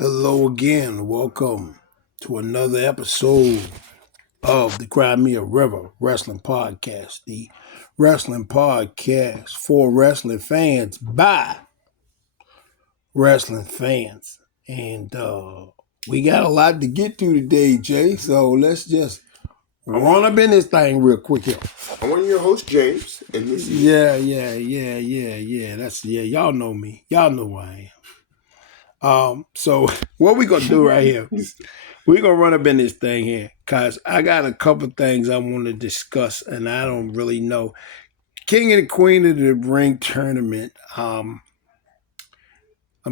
Hello again. Welcome to another episode of the Crimea River Wrestling Podcast, the wrestling podcast for wrestling fans by wrestling fans. And we got a lot to get to today, Jay. So let's just run up in this thing real quick here. I'm one of your hosts, James, and this is Yeah. Y'all know me. Y'all know who I am. So what we gonna do right here? We're going to run up in this thing here because I got a couple things I want to discuss, and I don't really know. King and the Queen of the Ring tournament, I'm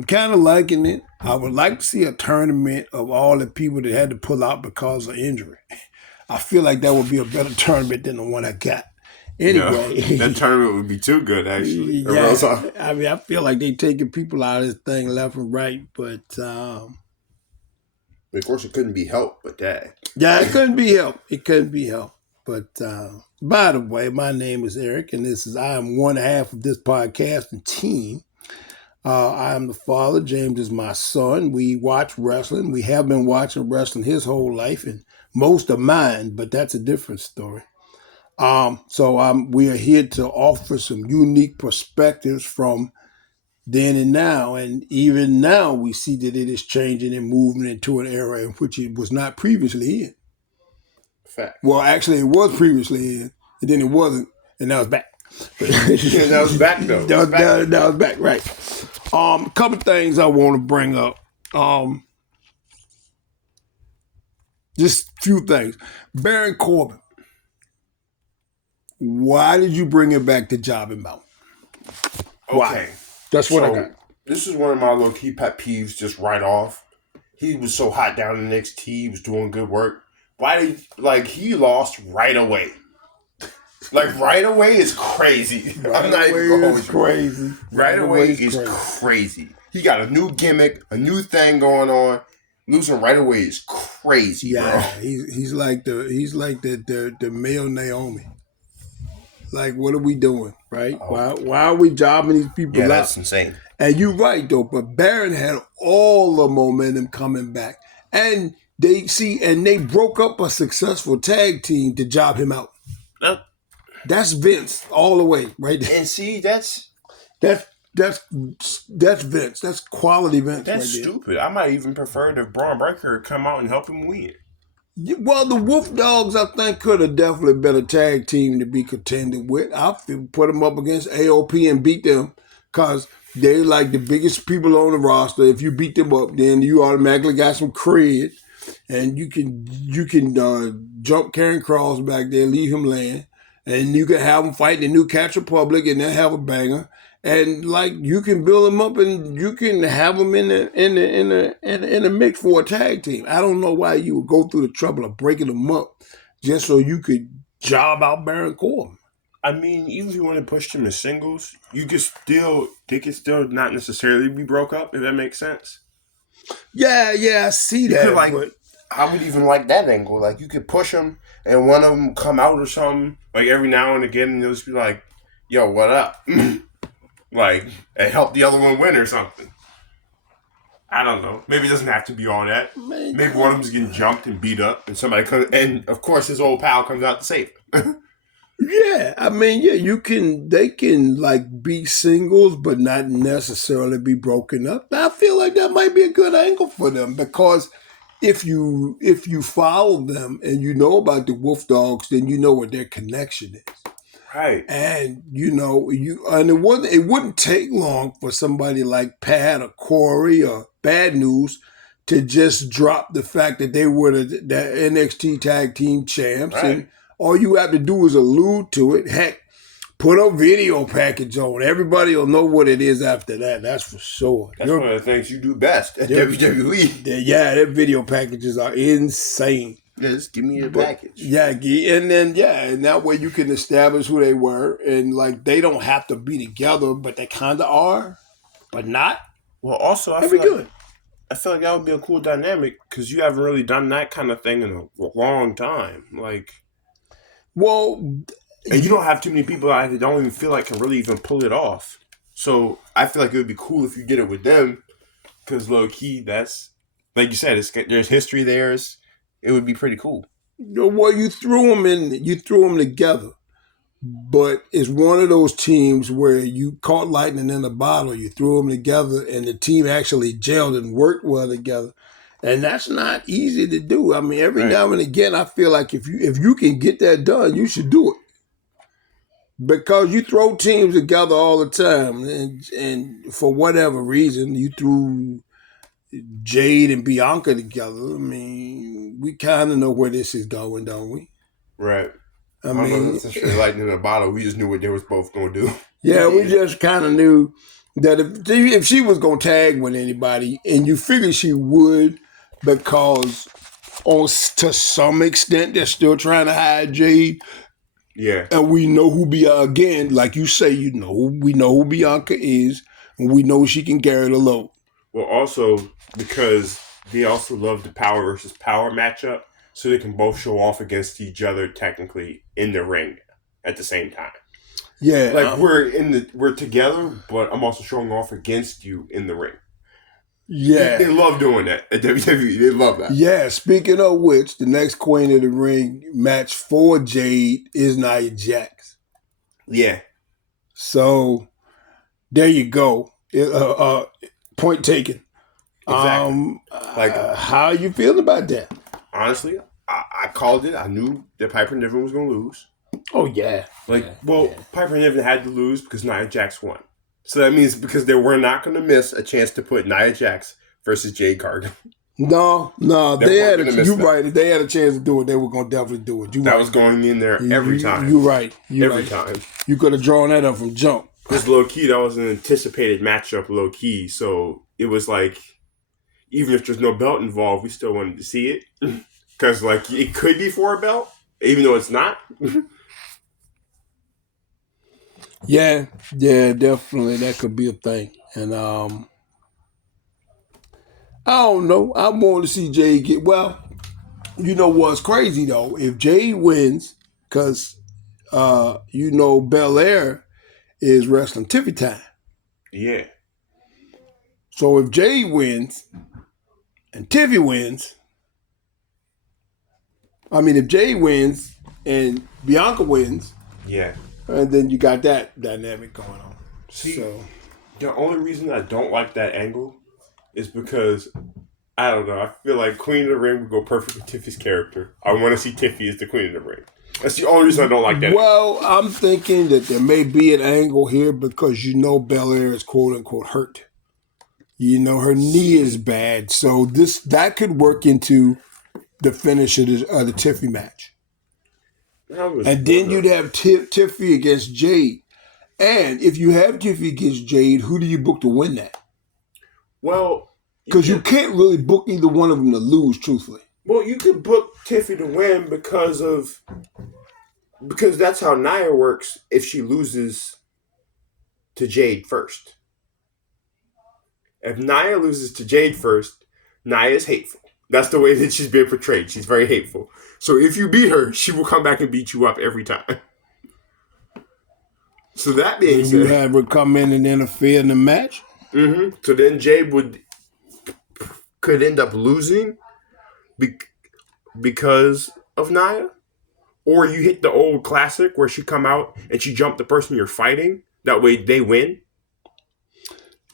kind of liking it. I would like to see a tournament of all the people that had to pull out because of injury. I feel like that would be a better tournament than the one I got. Anyway. That tournament would be too good, actually. Yeah, I mean, I feel like they taking people out of this thing left and right, but... of course, it couldn't be helped, but that. Yeah, it couldn't be helped. It couldn't be helped. But by the way, my name is Eric, and I am one half of this podcasting team. I am the father. James is my son. We watch wrestling. We have been watching wrestling his whole life, and most of mine, but that's a different story. We are here to offer some unique perspectives from then and now, and even now we see that it is changing and moving into an era in which it was not previously in. Fact. Well, actually, it was previously in, and then it wasn't, and now it's back. Now it's back, though. Now it's back, right. A couple things I want to bring up. Just a few things. Baron Corbin. Why did you bring him back to Jobbing Mountain? Okay. That's what I got. This is one of my low-key pet peeves just right off. He was so hot down in NXT. He was doing good work. He lost right away. Right away is crazy. I'm not even going with crazy. Right away is crazy. He got a new gimmick, a new thing going on. Losing right away is crazy, yeah, bro. He's like the male Naomi. Like, what are we doing, right? Oh. Why are we jobbing these people out? That's insane. And you're right, though, but Baron had all the momentum coming back. And they broke up a successful tag team to job him out. That's Vince all the way, right there. And see, that's Vince. That's quality Vince. That's right stupid. There. I might even prefer if Braun Breaker come out and help him win. Well, the Wolf Dogs, I think, could have definitely been a tag team to be contended with. I put them up against AOP and beat them because they're like the biggest people on the roster. If you beat them up, then you automatically got some cred, and you can jump Karrion Kross back there, leave him laying, and you can have them fight the new Catch Republic, and they'll have a banger. And you can build them up, and you can have them in the mix for a tag team. I don't know why you would go through the trouble of breaking them up just so you could job out Baron Corbin. I mean, even if you want to push them as singles, they could still not necessarily be broke up. If that makes sense. Yeah, I see that. I would even like that angle. Like you could push them, and one of them come out or something. Like every now and again, and they'll just be like, "Yo, what up?" and help the other one win or something. I don't know. Maybe it doesn't have to be all that. Maybe one of them's getting jumped and beat up, and somebody comes, and of course his old pal comes out to save him. Yeah, I mean, they can be singles, but not necessarily be broken up. I feel like that might be a good angle for them because if you follow them and you know about the Wolf Dogs, then you know what their connection is. Right. And it wouldn't take long for somebody like Pat or Corey or Bad News to just drop the fact that they were the NXT Tag Team Champs. Right. And all you have to do is allude to it. Heck, put a video package on. Everybody will know what it is after that. That's for sure. That's one of the things you do best at WWE. Yeah, their video packages are insane. Yeah, just give me a package. Yeah, and that way you can establish who they were, and they don't have to be together, but they kind of are, but not. Well, also I feel like that would be a cool dynamic because you haven't really done that kind of thing in a long time. And you don't have too many people that don't even feel like can really even pull it off. So I feel like it would be cool if you did it with them because low key, that's like you said, there's history there. It would be pretty cool. Well, you threw them together, but it's one of those teams where you caught lightning in a bottle. You threw them together, and the team actually gelled and worked well together. And that's not easy to do. I mean, every now and again, I feel like if you can get that done, you should do it. Because you throw teams together all the time, and for whatever reason, you threw Jade and Bianca together. I mean, we kind of know where this is going, don't we? Right. I don't know mean, if it's necessarily lightning in a bottle. We just knew what they was both going to do. Yeah, we just kind of knew that if she was going to tag with anybody, and you figured she would, because to some extent they're still trying to hide Jade. Yeah. And we know who again, like you say, we know who Bianca is, and we know she can carry the load. Well, also because they also love the power versus power matchup, so they can both show off against each other technically in the ring at the same time. Yeah, like we're together, but I'm also showing off against you in the ring. Yeah, they love doing that at WWE. They love that. Yeah. Speaking of which, the next Queen of the Ring match for Jade is Nia Jax. Yeah. So there you go. Point taken. Exactly. How you feeling about that? Honestly, I called it. I knew that Piper Niven was going to lose. Oh, yeah. Piper Niven had to lose because Nia Jax won. So that means because they were not going to miss a chance to put Nia Jax versus Jade Cargill. No, they had you're right. If they had a chance to do it, they were going to definitely do it. That was going in there every time. You're right. Every time. You could have drawn that up from jump. Because low-key, that was an anticipated matchup low-key. So it was like, even if there's no belt involved, we still wanted to see it. Because it could be for a belt, even though it's not. Yeah, definitely. That could be a thing. And I don't know. I want to see Jade get... Well, you know what's crazy, though? If Jade wins, because, Belair is wrestling Tiffy time. Yeah. So if Jade wins and Tiffy wins... if Jade wins and Bianca wins... Yeah. And then you got that dynamic going on. See, the only reason I don't like that angle is because, I don't know, I feel like Queen of the Ring would go perfect with Tiffy's character. I want to see Tiffy as the Queen of the Ring. That's the only reason I don't like that. Well, I'm thinking that there may be an angle here because Belair is quote-unquote hurt. Her knee is bad. So that could work into the finish of the Tiffy match. And then you'd have Tiffy against Jade. And if you have Tiffy against Jade, who do you book to win that? Well... Because you can't really book either one of them to lose, truthfully. Well, you could book Tiffy to win because that's how Nia works if she loses to Jade first. If Nia loses to Jade first, Nia is hateful. That's the way that she's being portrayed. She's very hateful. So if you beat her, she will come back and beat you up every time. So that being said... You have her come in and interfere in the match? Mm-hmm. So then Jade could end up losing because of Nia. Or you hit the old classic where she come out and she jump the person you're fighting. That way they win.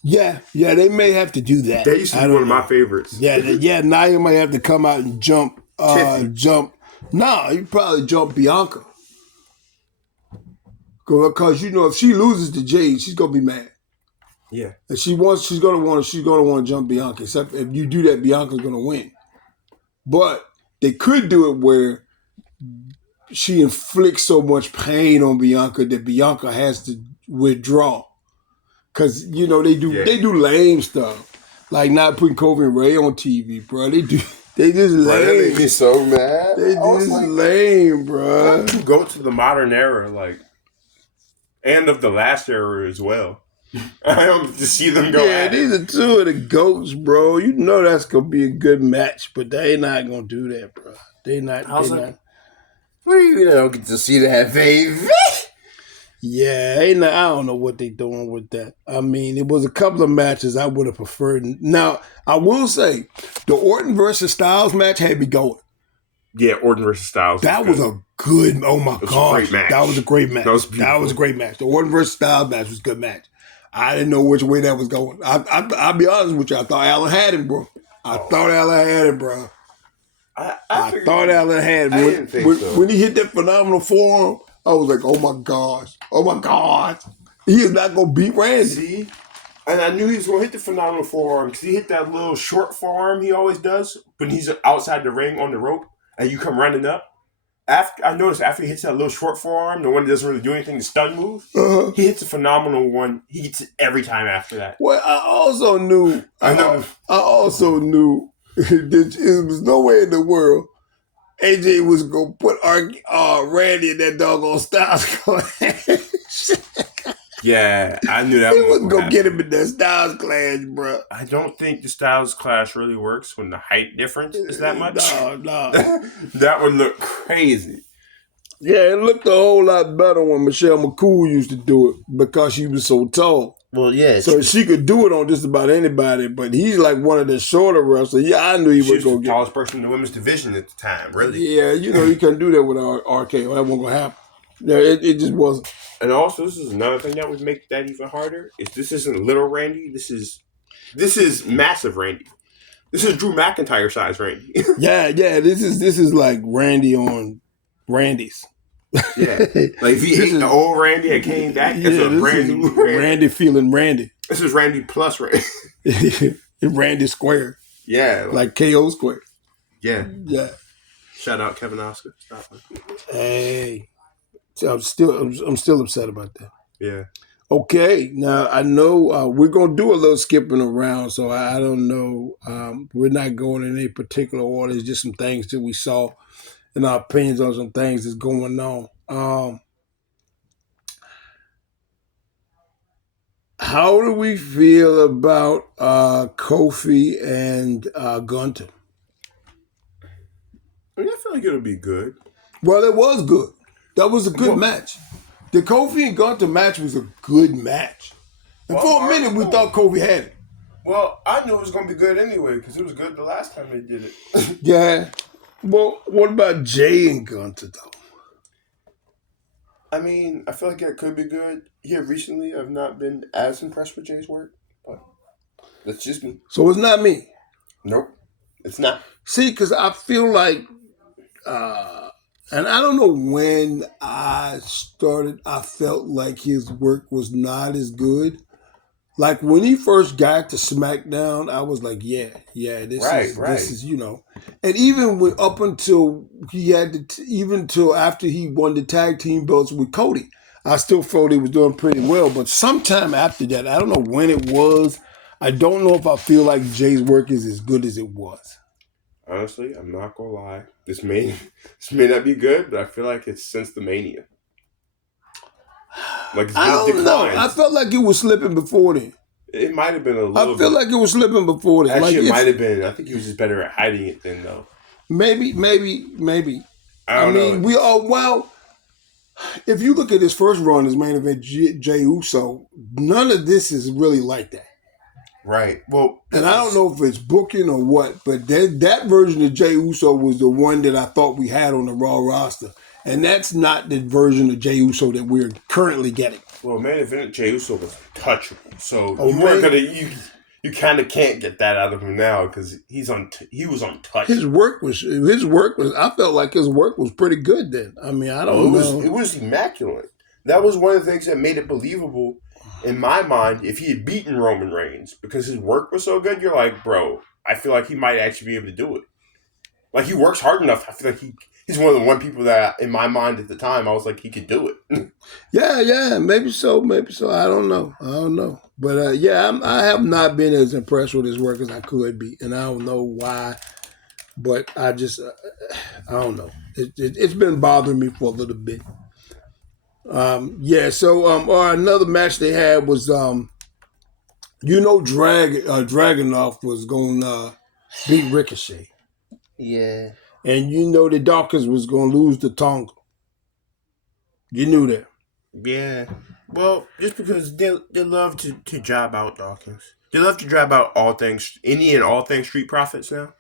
Yeah, they may have to do that. That used to be one of my favorites. Yeah, Nia might have to come out and jump. You probably jump Bianca. Because if she loses to Jade, she's gonna be mad. Yeah, and she's gonna want to jump Bianca. Except if you do that, Bianca's gonna win. But they could do it where she inflicts so much pain on Bianca that Bianca has to withdraw. Because, they do lame stuff. Like not putting Kobe and Ray on TV, bro. They just lame. That made me so mad. They just lame, bro. Go to the modern era, and of the last era as well. I hope to see them go at these are two of the GOATs, bro. You know that's going to be a good match, but they not going to do that, bro. They not. What do you get to see that, baby? Yeah, I don't know what they doing with that. I mean, it was a couple of matches I would have preferred. Now, I will say, the Orton versus Styles match had me going. Yeah, Orton versus Styles was That was good. a good. Oh my It was a great gosh, match. that was a great match. That was That beautiful. was a great match. The Orton versus Styles match was a good match. I didn't know which way that was going. I'll be honest with you. I thought Allen had him, bro. I thought Allen had him, bro. I thought Allen had him. I didn't think so. When he hit that phenomenal forearm, I was like, oh my gosh. Oh my gosh. He is not going to beat Randy. See? And I knew he was going to hit the phenomenal forearm because he hit that little short forearm he always does when he's outside the ring on the rope and you come running up. I noticed after he hits that little short forearm, the one that doesn't really do anything, the stun move, he hits a phenomenal one. He hits it every time after that. Well, I also knew there was no way in the world AJ was going to put Randy in that doggone Styles clash. Yeah, I knew that. He wasn't going to get him in that Styles clash, bro. I don't think the Styles clash really works when the height difference is that much. No. That would look crazy. Yeah, it looked a whole lot better when Michelle McCool used to do it because she was so tall. Well, yeah. So she could do it on just about anybody, but he's like one of the shorter wrestlers. Yeah, I knew he was going to the get tallest person in the women's division at the time, really. Yeah, he couldn't do that with RKO. That wasn't going to happen. Yeah, it just wasn't. And also, this is another thing that would make that even harder. This isn't little Randy. This is massive Randy. This is Drew McIntyre size Randy. yeah. This is like Randy on Randy's. Yeah, like if he ate the old Randy and came back, this is a brand new Randy feeling Randy. This is Randy plus Randy. Randy square. Yeah, like KO square. Yeah. Shout out Kevin Oscar. Stop it. Hey. I'm still upset about that. Yeah. Okay, now I know we're gonna do a little skipping around, so I don't know. We're not going in any particular order. It's just some things that we saw and our opinions on some things that's going on. How do we feel about Kofi and Gunther? I feel like it'll be good. Well, it was good. That was a good match. The Kofi and Gunther match was a good match. And for a minute, we thought Kofi had it. Well, I knew it was going to be good anyway because it was good the last time they did it. Yeah. Well, what about Jay and Gunther, though? I mean, I feel like it could be good. Here recently, I've not been as impressed with Jay's work, but that's just me. So it's not me? Nope, it's not. See, because I feel like... and I don't know when I started, I felt like his work was not as good. Like when he first got to SmackDown, I was like, this is, And even up until he had even till after he won the tag team belts with Cody, I still felt he was doing pretty well. But sometime after that, I don't know when it was. I don't know if I feel like Jay's work is as good as it was. Honestly, I'm not gonna lie. This may not be good, but I feel like it's since the Mania. Like it's been I don't know. I felt like it was slipping before then. It might have been a little. I feel like it was slipping before then. Actually, it might have been. I think he was just better at hiding it then, though. Maybe. I mean, we all if you look at his first run as main event, Jey Uso, none of this is really like that. Right. Well, and I don't know if it's booking or what, but that version of Jey Uso was the one that I thought we had on the Raw roster. And that's not the version of Jey Uso that we're currently getting. Well, main event Jey Uso was touchable. So you kind of can't get that out of him now because he was untouched. His work was I felt like his work was pretty good then. I mean, I don't know. It was immaculate. That was one of the things that made it believable in my mind if he had beaten Roman Reigns because his work was so good. You're like, bro, I feel like he might actually be able to do it. Like he works hard enough. I feel like he's one of the people that in my mind at the time I was like he could do it. yeah, maybe so. I don't know. But I have not been as impressed with his work as I could be, and I don't know why. But I just I don't know. It's been bothering me for a little bit. Another match they had was Dragunov was going to beat Ricochet. Yeah. And the Dawkins was going to lose to Tonga. You knew that. Yeah. Well, just because they love to job out Dawkins. They love to drive out all things, any and all things Street Profits now.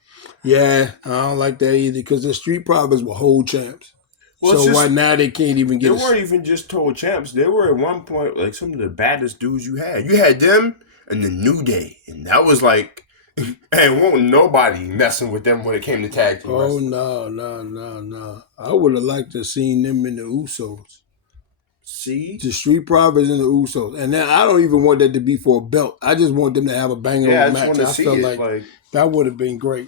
Yeah, I don't like that either because the Street Profits were whole champs. Well, it's So why just now they can't even they get a. weren't even just total champs. They were at one point like some of the baddest dudes you had. You had them and the New Day, and that was like, and won't nobody messing with them when it came to tag team Oh wrestling. no, no, no, no! I would have liked to have seen them in the Usos, See, the Street Profits and the Usos, and then I don't even want that to be for a belt. I just want them to have a banger yeah, of a I just want match. to I see felt it. like Like, that would have been great.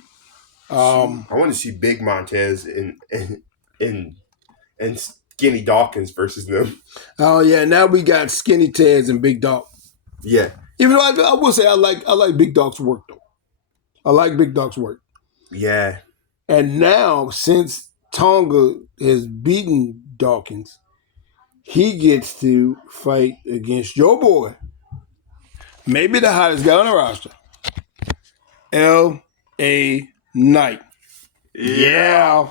see, Um, I want to see Big Montez and and Skinny Dawkins versus them. oh yeah, now we got Skinny Teds and Big Dog. Yeah, Even though I will say I like Big Dog's work though. I like Big Dog's work. yeah. And now, since Tonga has beaten Dawkins, he gets to fight against your boy, maybe the hottest guy on the roster, L.A. Knight. Yeah.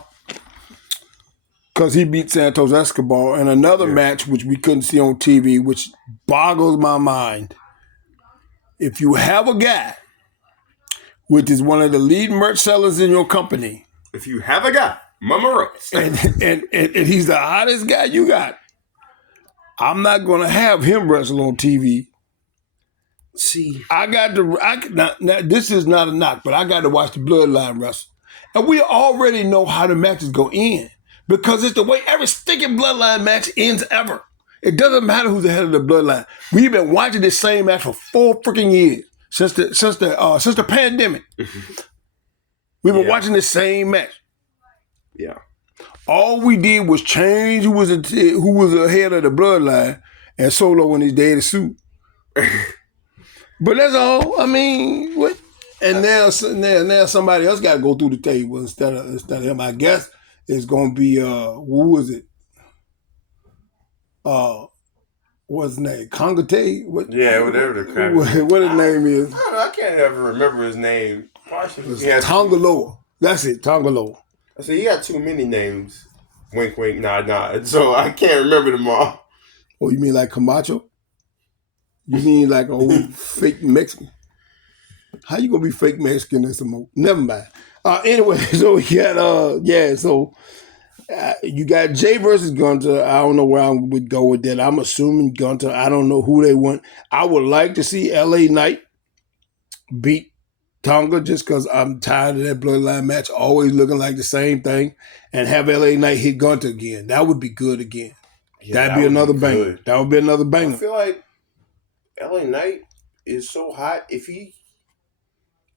Because he beat Santos Escobar in another Yeah. match, which we couldn't see on TV, which boggles my mind. If you have a guy, which is one of the lead merch sellers in your company, If you have a guy, Mama Rose. and he's the hottest guy you got, I'm not going to have him wrestle on TV. See, I got to. Now, this is not a knock, but I got to watch the Bloodline wrestle, and we already know how the matches go in because it's the way every stinking Bloodline match ends ever. It doesn't matter who's the head of the Bloodline. We've been watching this same match for 4 freaking years since the pandemic. We've been watching the same match. Yeah. All we did was change who was the head of the Bloodline and Solo in his daddy suit. But that's all. I mean, what? And now somebody else got to go through the table instead of him. I guess it's gonna be who was it? What's his name? Congate? What? Yeah, whatever the crap. What his name is? I can't ever remember his name. Tongaloa. That's it, Tongaloa. I said he got too many names. Wink, wink, nod, nod. So I can't remember them all. Oh, you mean like Camacho? You mean like an old fake Mexican? How you gonna be fake Mexican and some? Never mind. Anyway, so we got you got Jay versus Gunter. I don't know where I would go with that. I'm assuming Gunter. I don't know who they want. I would like to see L.A. Knight beat Tonga just because I'm tired of that Bloodline match always looking like the same thing, and have L.A. Knight hit Gunter again. That would be good again. Yeah, That'd be another banger. That would be another banger. I feel like LA Knight is so hot.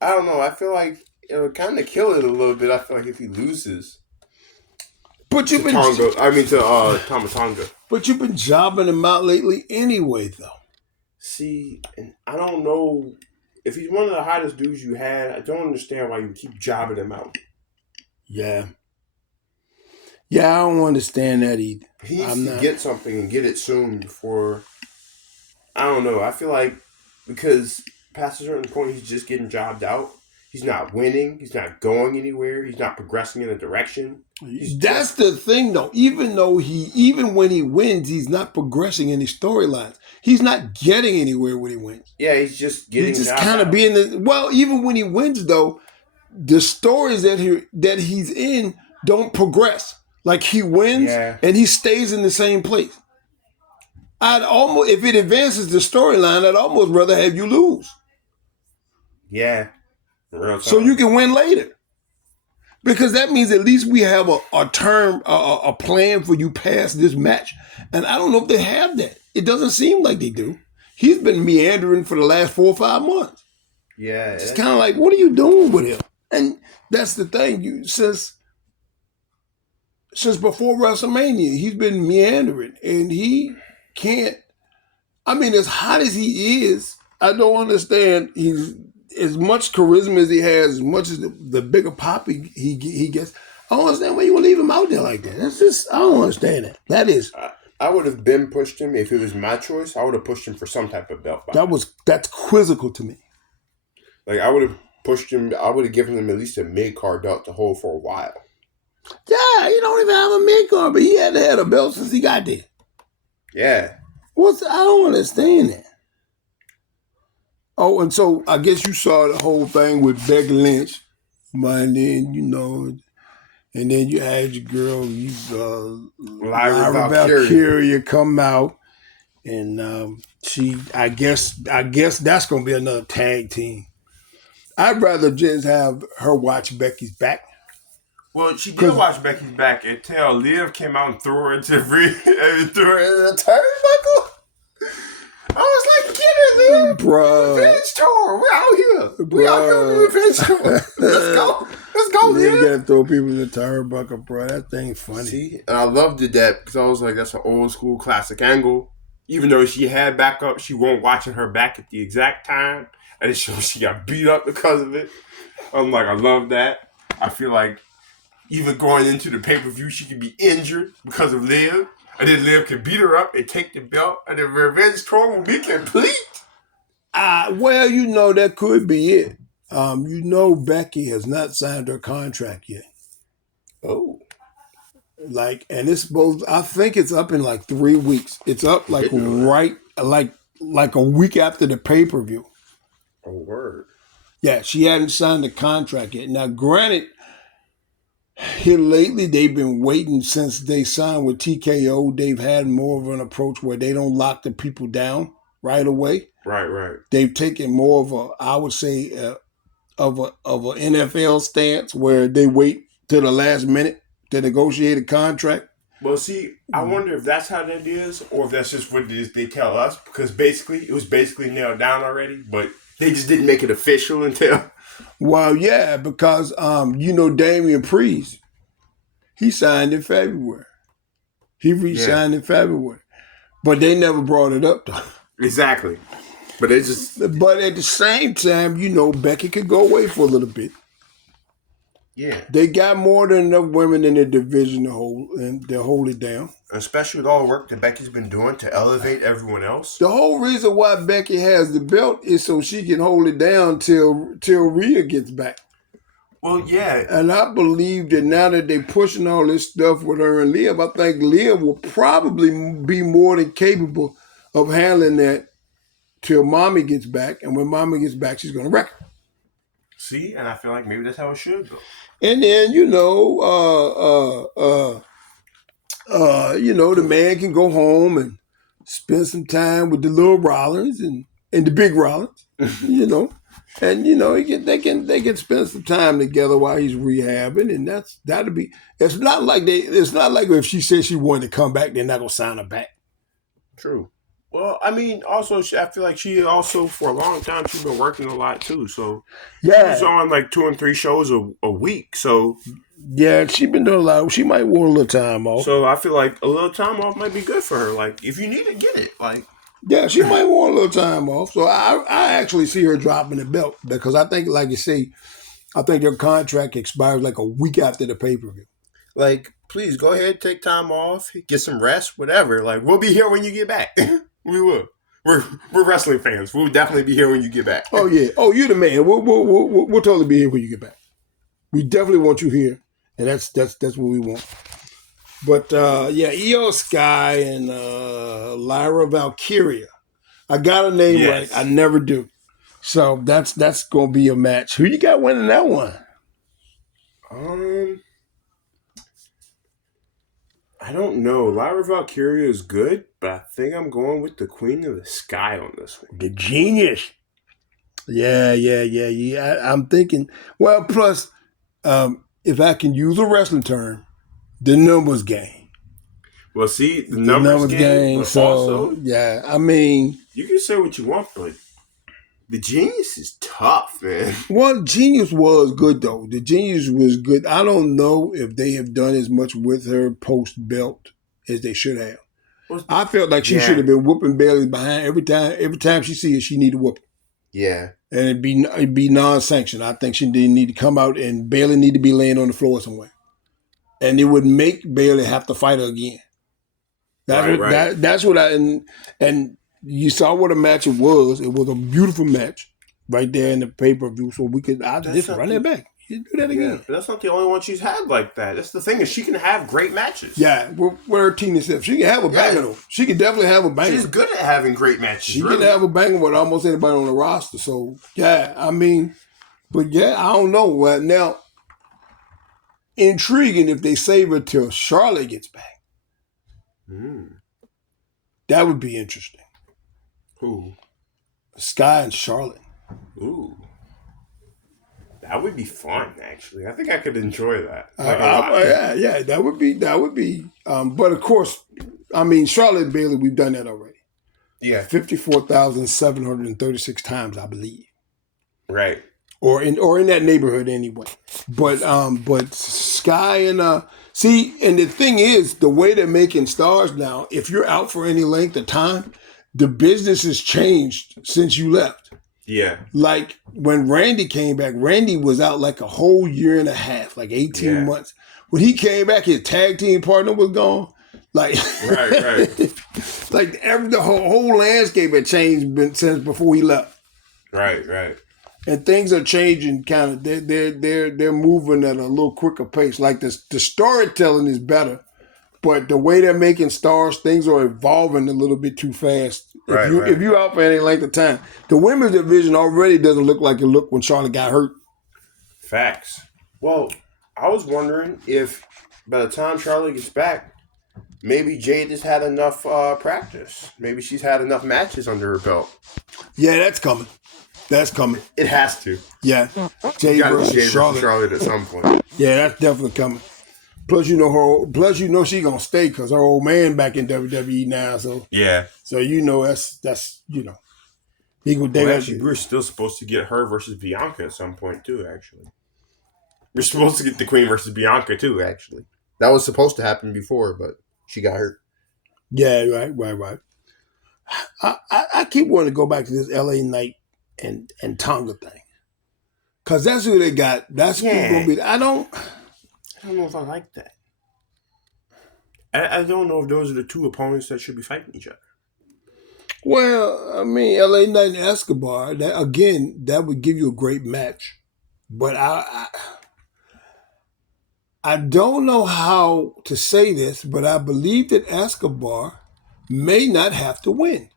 I don't know. I feel like it would kind of kill it a little bit. I feel like if he loses. But you've been Tama Tonga. But you've been jobbing him out lately anyway, though. See, and I don't know if he's one of the hottest dudes you had. I don't understand why you keep jobbing him out. Yeah, I don't understand that either. He needs to get something and get it soon before. I don't know. I feel like because past a certain point, he's just getting jobbed out. He's not winning. He's not going anywhere. He's not progressing in a direction. That's the thing, though. Even when he wins, he's not progressing in his storylines. He's not getting anywhere when he wins. Yeah, he's just getting. He's just kind of being even when he wins, though, the stories that he's in don't progress. Like he wins and he stays in the same place. I'd almost, if it advances the storyline, I'd almost rather have you lose. Yeah. So you can win later. Because that means at least we have a plan for you past this match. And I don't know if they have that. It doesn't seem like they do. He's been meandering for the last 4 or 5 months. Yeah. It's kind of like, what are you doing with him? And that's the thing. Since before WrestleMania, he's been meandering. And he can't. I mean, as hot as he is, I don't understand. He's as much charisma as he has, as much as the bigger pop he gets. I don't understand why you want to leave him out there like that. That's just, I don't understand that. That is. I would have pushed him if it was my choice. I would have pushed him for some type of belt. That's quizzical to me. Like I would have pushed him. I would have given him at least a mid-card belt to hold for a while. Yeah, he don't even have a mid-card, but he hadn't had a belt since he got there. Yeah. I don't understand that. Oh, and so I guess you saw the whole thing with Becky Lynch, and then and then you had your girl, Lyra Lyra Valkyria. Valkyria come out, and I guess that's gonna be another tag team. I'd rather just have her watch Becky's back. Well, she did Cause watch Becky's back until Liv came out and threw her into threw her in the turnbuckle. I was like, get her, Liv. bruh, Revenge tour. We're out here. We out here on the bruh, revenge tour. Let's go. Let's go, they Liv. gotta throw people in the turnbuckle, bro. That thing's funny. See, and I loved it that because I was like, that's an old school classic angle. Even though she had backup, she won't watching her back at the exact time, and it shows she got beat up because of it. I'm like, I love that. I feel like even going into the pay per view, she could be injured because of Liv, and then Liv can beat her up and take the belt, and the revenge tour will be complete. Well, that could be it. Becky has not signed her contract yet. Oh, And it's both. I think it's up in like 3 weeks. It's up like right, like a week after the pay per view. oh word. Yeah, she hadn't signed the contract yet. Now, granted, here lately they've been waiting since they signed with TKO. They've had more of an approach where they don't lock the people down right away. Right. They've taken more of I would say, of an NFL stance where they wait till the last minute to negotiate a contract. Well, see, I wonder if that's how that is, or if that's just what it is they tell us, because it was basically nailed down already, but they just didn't make it official until. Well, yeah, because Damian Priest, he signed in February. He re-signed in February, but they never brought it up though. Exactly, but it just. But at the same time, Becky could go away for a little bit. Yeah, they got more than enough women in their division to hold it down. Especially with all the work that Becky's been doing to elevate everyone else. The whole reason why Becky has the belt is so she can hold it down till Rhea gets back. Well, yeah. And I believe that now that they're pushing all this stuff with her and Liv, I think Liv will probably be more than capable of handling that till Mommy gets back. And when Mommy gets back, she's going to wreck her. See, and I feel like maybe that's how it should go. And then, the man can go home and spend some time with the little Rollins and the big Rollins, and they can spend some time together while he's rehabbing, and that'll be. It's not like if she says she wanted to come back, they're not gonna sign her back. True. Well, I mean, also, I feel like she also, for a long time, she's been working a lot, too. So, yeah. She's on like 2 and 3 shows a week. So, yeah, she's been doing a lot. She might want a little time off. So, I feel like a little time off might be good for her. Like, if you need it, get it. Yeah, she might want a little time off. So, I actually see her dropping the belt because I think, like you say, I think their contract expires like a week after the pay-per-view. Like, please go ahead, take time off, get some rest, whatever. Like, we'll be here when you get back. We will. We're wrestling fans. We'll definitely be here when you get back. Oh yeah. Oh, you're the man. We'll totally be here when you get back. We definitely want you here, and that's what we want. But Io Sky and Lyra Valkyria. I got her name right. I never do. So that's gonna be a match. Who you got winning that one? I don't know. Lyra Valkyria is good, but I think I'm going with the Queen of the Sky on this one. The Genius. Yeah. I'm thinking. Well, plus, if I can use a wrestling term, the numbers game. Well, see, the numbers game. So also, yeah, I mean, you can say what you want, but the Genius is tough, man. Well, Genius was good, though. The Genius was good. I don't know if they have done as much with her post-belt as they should have. I felt like she should have been whooping Bayley behind every time she sees her, she need to whoop. Yeah. And it'd be non-sanctioned. I think she didn't need to come out and Bayley need to be laying on the floor somewhere. And it would make Bayley have to fight her again. That's what and you saw what a match it was. It was a beautiful match right there in the pay-per-view. So we could just run it back. You do that Yeah, again. but that's not the only one she's had like that. That's the thing is she can have great matches. Yeah, with her Tina self. She can have a banger though. She can definitely have a banger. She's good at having great matches. She really. can have a banger with almost anybody on the roster. So yeah, I mean, but yeah, I don't know. Well, now intriguing if they save her till Charlotte gets back. That would be interesting. Who? Sky and Charlotte. Ooh. That would be fun, actually. I think I could enjoy that. Yeah, that would be. But of course, I mean, Charlotte and Bayley, we've done that already. Yeah, 54,736 times, I believe. Right. Or in that neighborhood anyway. But Sky and see, and the thing is, the way they're making stars now, if you're out for any length of time, the business has changed since you left. Yeah. Like when Randy came back, Randy was out like a whole year and a half, like 18 months. When he came back, his tag team partner was gone. Like right. Like the whole landscape had changed since before he left. Right. And things are changing kind of. They're moving at a little quicker pace. Like the storytelling is better, but the way they're making stars, things are evolving a little bit too fast. If you're out for any length of time, the women's division already doesn't look like it looked when Charlotte got hurt. Facts. Well, I was wondering if by the time Charlotte gets back, maybe Jade has had enough practice. Maybe she's had enough matches under her belt. Yeah, that's coming. That's coming. It has to. Yeah, Jade versus Charlotte at some point. Yeah, that's definitely coming. Plus, you know she gonna stay because her old man back in WWE now. So yeah. So that's he go. Actually, we're still supposed to get her versus Bianca at some point too. Actually, we're supposed to get the Queen versus Bianca too. Actually, that was supposed to happen before, but she got hurt. Yeah, right. I keep wanting to go back to this LA Knight and Tonga thing because that's who they got. That's who's gonna be. I don't know if I like that. I don't know if those are the two opponents that should be fighting each other. Well, I mean, LA Knight and Escobar, that would give you a great match. But I don't know how to say this, but I believe that Escobar may not have to win.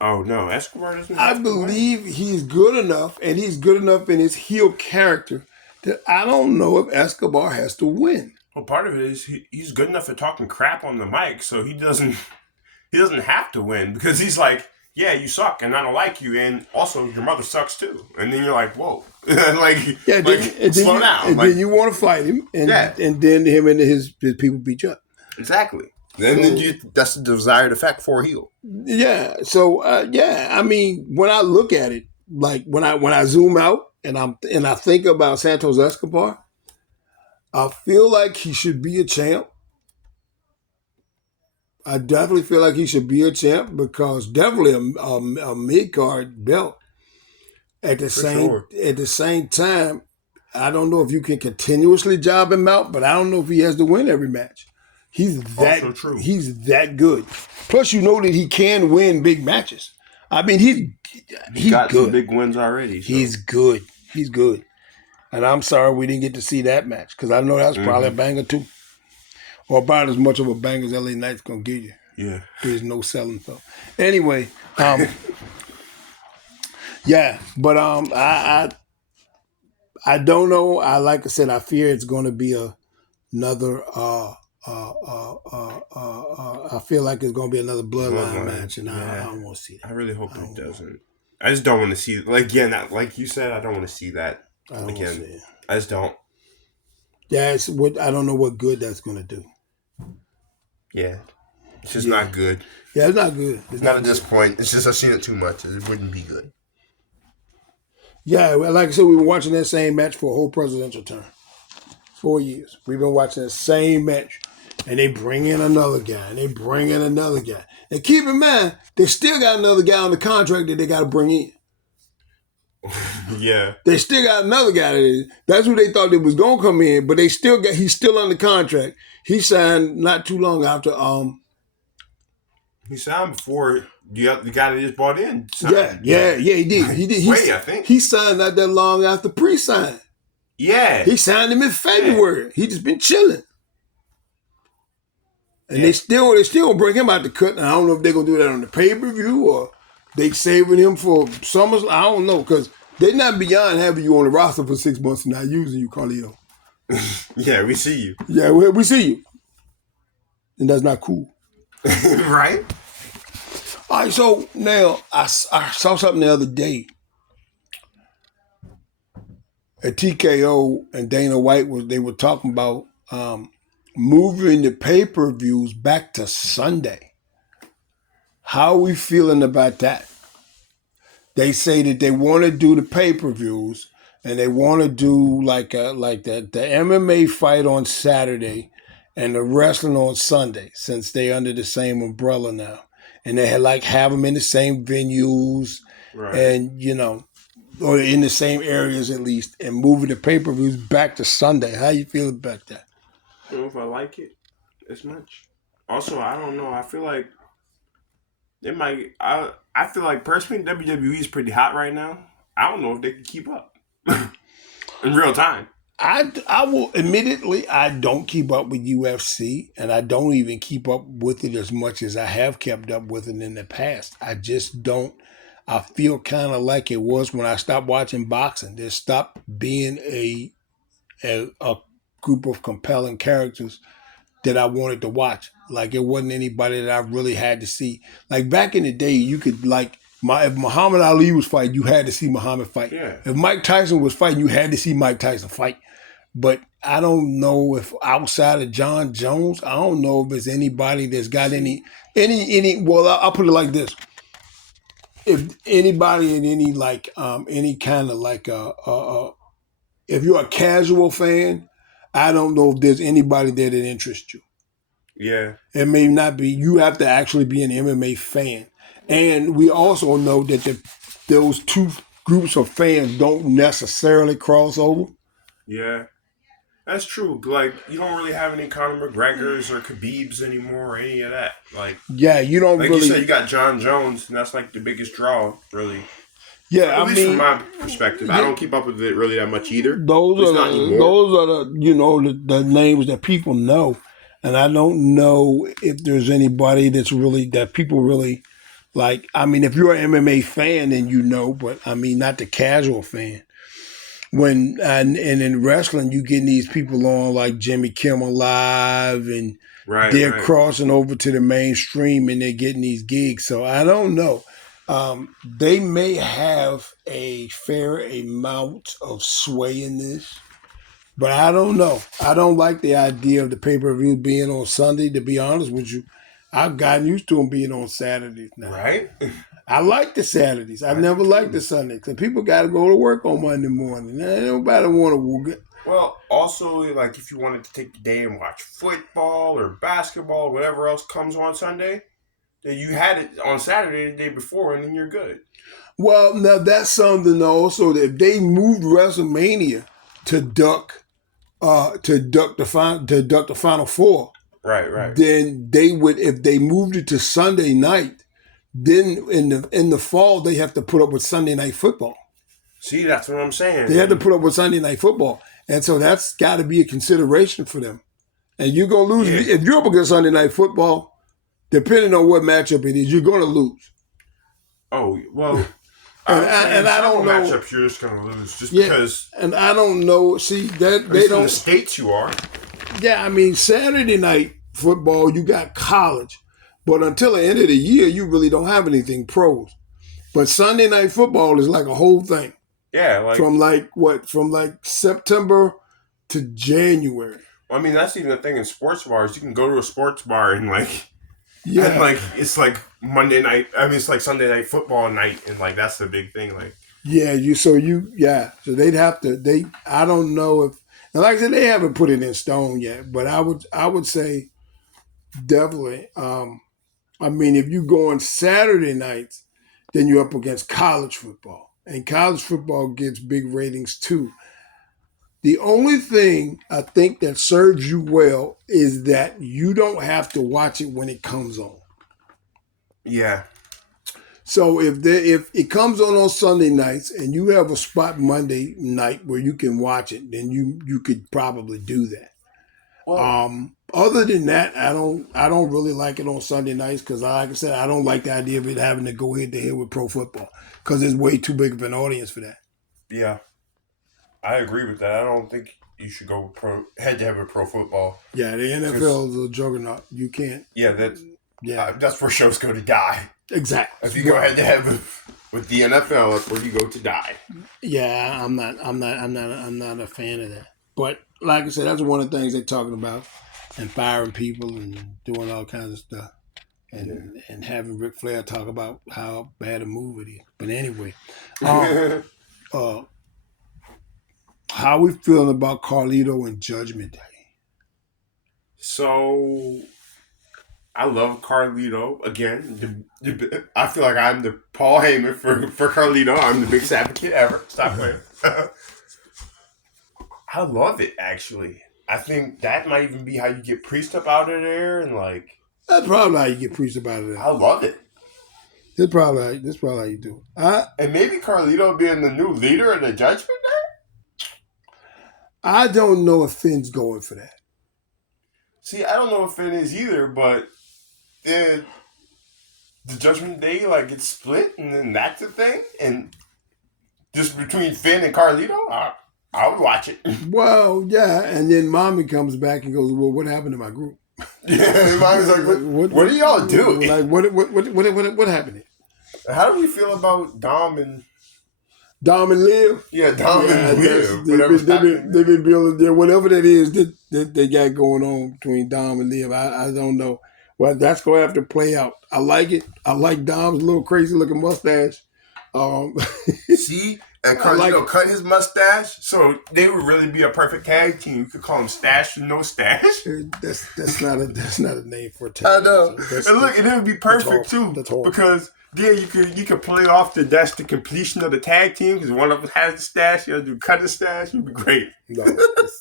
Oh, no, Escobar doesn't have I believe he's good enough, and he's good enough in his heel character that I don't know if Escobar has to win. Well, part of it is he's good enough at talking crap on the mic, so he doesn't have to win because he's like, yeah, you suck, and I don't like you, and also your mother sucks too. And then you're like, whoa, slow down. And then you want to fight him, and then him and his people beat you up. Exactly. Then that's the desired effect for a heel. Yeah. So I mean, when I look at it, like when I zoom out and I think about Santos Escobar, I feel like he should be a champ. I definitely feel like he should be a champ because definitely a mid card belt. At the same time, I don't know if you can continuously job him out, but I don't know if he has to win every match. He's that good. Plus, you know that he can win big matches. I mean, he's got good. Some big wins already. So. He's good. And I'm sorry we didn't get to see that match because I know that's probably a banger too. Or about as much of a banger as LA Knight's going to give you. Yeah. There's no selling so. Anyway, yeah, but I don't know. Like I said, I fear it's going to be another I feel like it's going to be another bloodline match, and I don't want to see that. I really hope it doesn't. I just don't want to see like you said, I don't want to see that again. I just don't. Yeah, I don't know what good that's going to do. Yeah. It's just not good. Yeah, it's not good. It's not at this point. It's just I've seen it too much. It wouldn't be good. Yeah, well, like I said, we were watching that same match for a whole presidential term. 4 years. We've been watching the same match. And they bring in another guy. And they bring in another guy. And keep in mind, they still got another guy on the contract that they got to bring in. Yeah. They still got another guy. That's who they thought they was going to come in. But he's still under contract. He signed not too long after. He signed before the guy that just bought in. Yeah, he did. I think. He signed not that long after pre-sign. Yeah, He signed him in yeah, February. He just been chilling. And yeah. they still bring him out the cut. And I don't know if they're gonna do that on the pay per view or they saving him for summers. I don't know because they're not beyond having you on the roster for 6 months and not using you, Carlito. Yeah, we see you. Yeah, we see you, and that's not cool. Right? All right, so now I saw something the other day. At TKO and Dana White they were talking about moving the pay per views back to Sunday. How are we feeling about that? They say that they want to do the pay per views and they want to do like the MMA fight on Saturday and the wrestling on Sunday since they're under the same umbrella now, and they had like have them in the same venues Right. and or in the same areas at least, and moving the pay per views back to Sunday. How you feel about that? I don't know if I like it as much. Also, I don't know. I feel like they might. I feel like personally, WWE is pretty hot right now. I don't know if they can keep up in real time. I will admittedly I don't keep up with UFC and I don't even keep up with it as much as I have kept up with it in the past. I just don't. I feel kind of like it was when I stopped watching boxing. There stopped being a group of compelling characters that I wanted to watch. Like it wasn't anybody that I really had to see. Like back in the day, you could like if Muhammad Ali was fighting, you had to see Muhammad fight. Yeah. If Mike Tyson was fighting, you had to see Mike Tyson fight. But I don't know if outside of John Jones, I don't know if there's anybody that's got any. Well, I'll put it like this: if anybody in any kind of like if you're a casual fan, I don't know if there's anybody there that interests you. Yeah. It may not be. You have to actually be an MMA fan, and we also know that those two groups of fans don't necessarily cross over. Yeah. That's true. Like you don't really have any Conor McGregor's or Khabib's anymore or any of that. Yeah, you don't Like you said, really. you got John Jones, and that's like the biggest draw, really. Yeah, At I least from mean, my perspective, I don't keep up with it really that much either. At those least are not the anymore. the names that people know, and I don't know if there's anybody that people really like. I mean, if you're an MMA fan, then you know, but I mean, not the casual fan. When and in wrestling, you getting these people on like Jimmy Kimmel Live, and Right. they're Right. crossing over to the mainstream, and they're getting these gigs. So I don't know. They may have a fair amount of sway in this, but I don't know. I don't like the idea of the pay per view being on Sunday. To be honest with you, I've gotten used to them being on Saturdays now. Right. I like the Saturdays. I've I do never liked the too. Sundays because people got to go to work on Monday morning. Nobody want to. Well, also, like if you wanted to take the day and watch football or basketball or whatever else comes on Sunday, then you had it on Saturday the day before, and then you're good. Well, now that's something also that if they moved WrestleMania to duck the final four, Right. Right. then they would if they moved it to Sunday night. Then in the fall they have to put up with Sunday night football. See, that's what I'm They saying. have to put up with Sunday night football, and so that's got to be a consideration for them. And you're gonna lose Yeah. if you're up against Sunday night football. Depending on what matchup it is, you're gonna lose. Oh well, I And would say in I several don't know. matchups you're just gonna lose just Yeah, because. and I don't know. See that At they least in the don't. states, you are. Yeah, I mean Saturday night football, you got college, but until the end of the year, you really don't have anything pros. But Sunday night football is like a whole thing Yeah, like from like what from like September to January. I mean that's even the thing in sports bars. You can go to a sports bar and Yeah, it's like Monday night. I mean it's like Sunday night football night, and like that's the big thing. Like yeah. So they'd have to. I don't know if. And like I said, they haven't put it in stone yet, but I would say definitely. I mean, if you go on Saturday nights, then you're up against college football, and college football gets big ratings too. The only thing I think that serves you well is that you don't have to watch it when it comes on. yeah, So if it comes on Sunday nights and you have a spot Monday night where you can watch it, then you could probably do that. Well, Other than that, I don't really like it on Sunday nights because, like I said, I don't like the idea of it having to go head to head with pro football because it's way too big of an audience for that. yeah, I agree with that. I don't think you should go head to head with pro football Yeah, the because NFL is a juggernaut. You can't. yeah, Yeah, that's where shows go to die. If exactly. you go head to head with the NFL, that's where you go to die. Yeah, I'm not a fan of that. But like I said, that's one of the things they're talking about, and firing people and doing all kinds of stuff, and having Ric Flair talk about how bad a move it is. But anyway, um, Yeah. uh, how we feeling about Carlito and Judgment Day? So I love Carlito again. I feel like I'm the Paul Heyman for Carlito. I'm the biggest advocate ever. Stop playing. I love it actually. I think that might even be how you get Priest up out of there, and like That's probably how you get preached about it. I love it. That's probably how you do it. And maybe Carlito being the new leader of the Judgment Day. I don't know if Finn's going for that. See, I don't know if Finn is either, but then the Judgment Day like gets split, and then that's the thing, and just between Finn and Carlito, I would watch it. Well, yeah, and then Mommy comes back and goes, "Well, what happened to my group? Yeah, mine's like, what do y'all do? Like, what happened? How do we feel about Dom and Dom and Liv? Dom and Liv? They've been building there, whatever that is that they got going on between Dom and Liv. I don't know. Well, that's going to have to play out. I like it. I like Dom's little crazy looking mustache. Um, See, and Carlito cut his mustache, so they would really be a perfect tag team. You could call him Stash and No Stash. that's not a name for a tag. I know. And look, and it would be perfect too, because then you could play off that's the completion of the tag team because one of them has the stash, the other do cut the stash. It'd be great. No,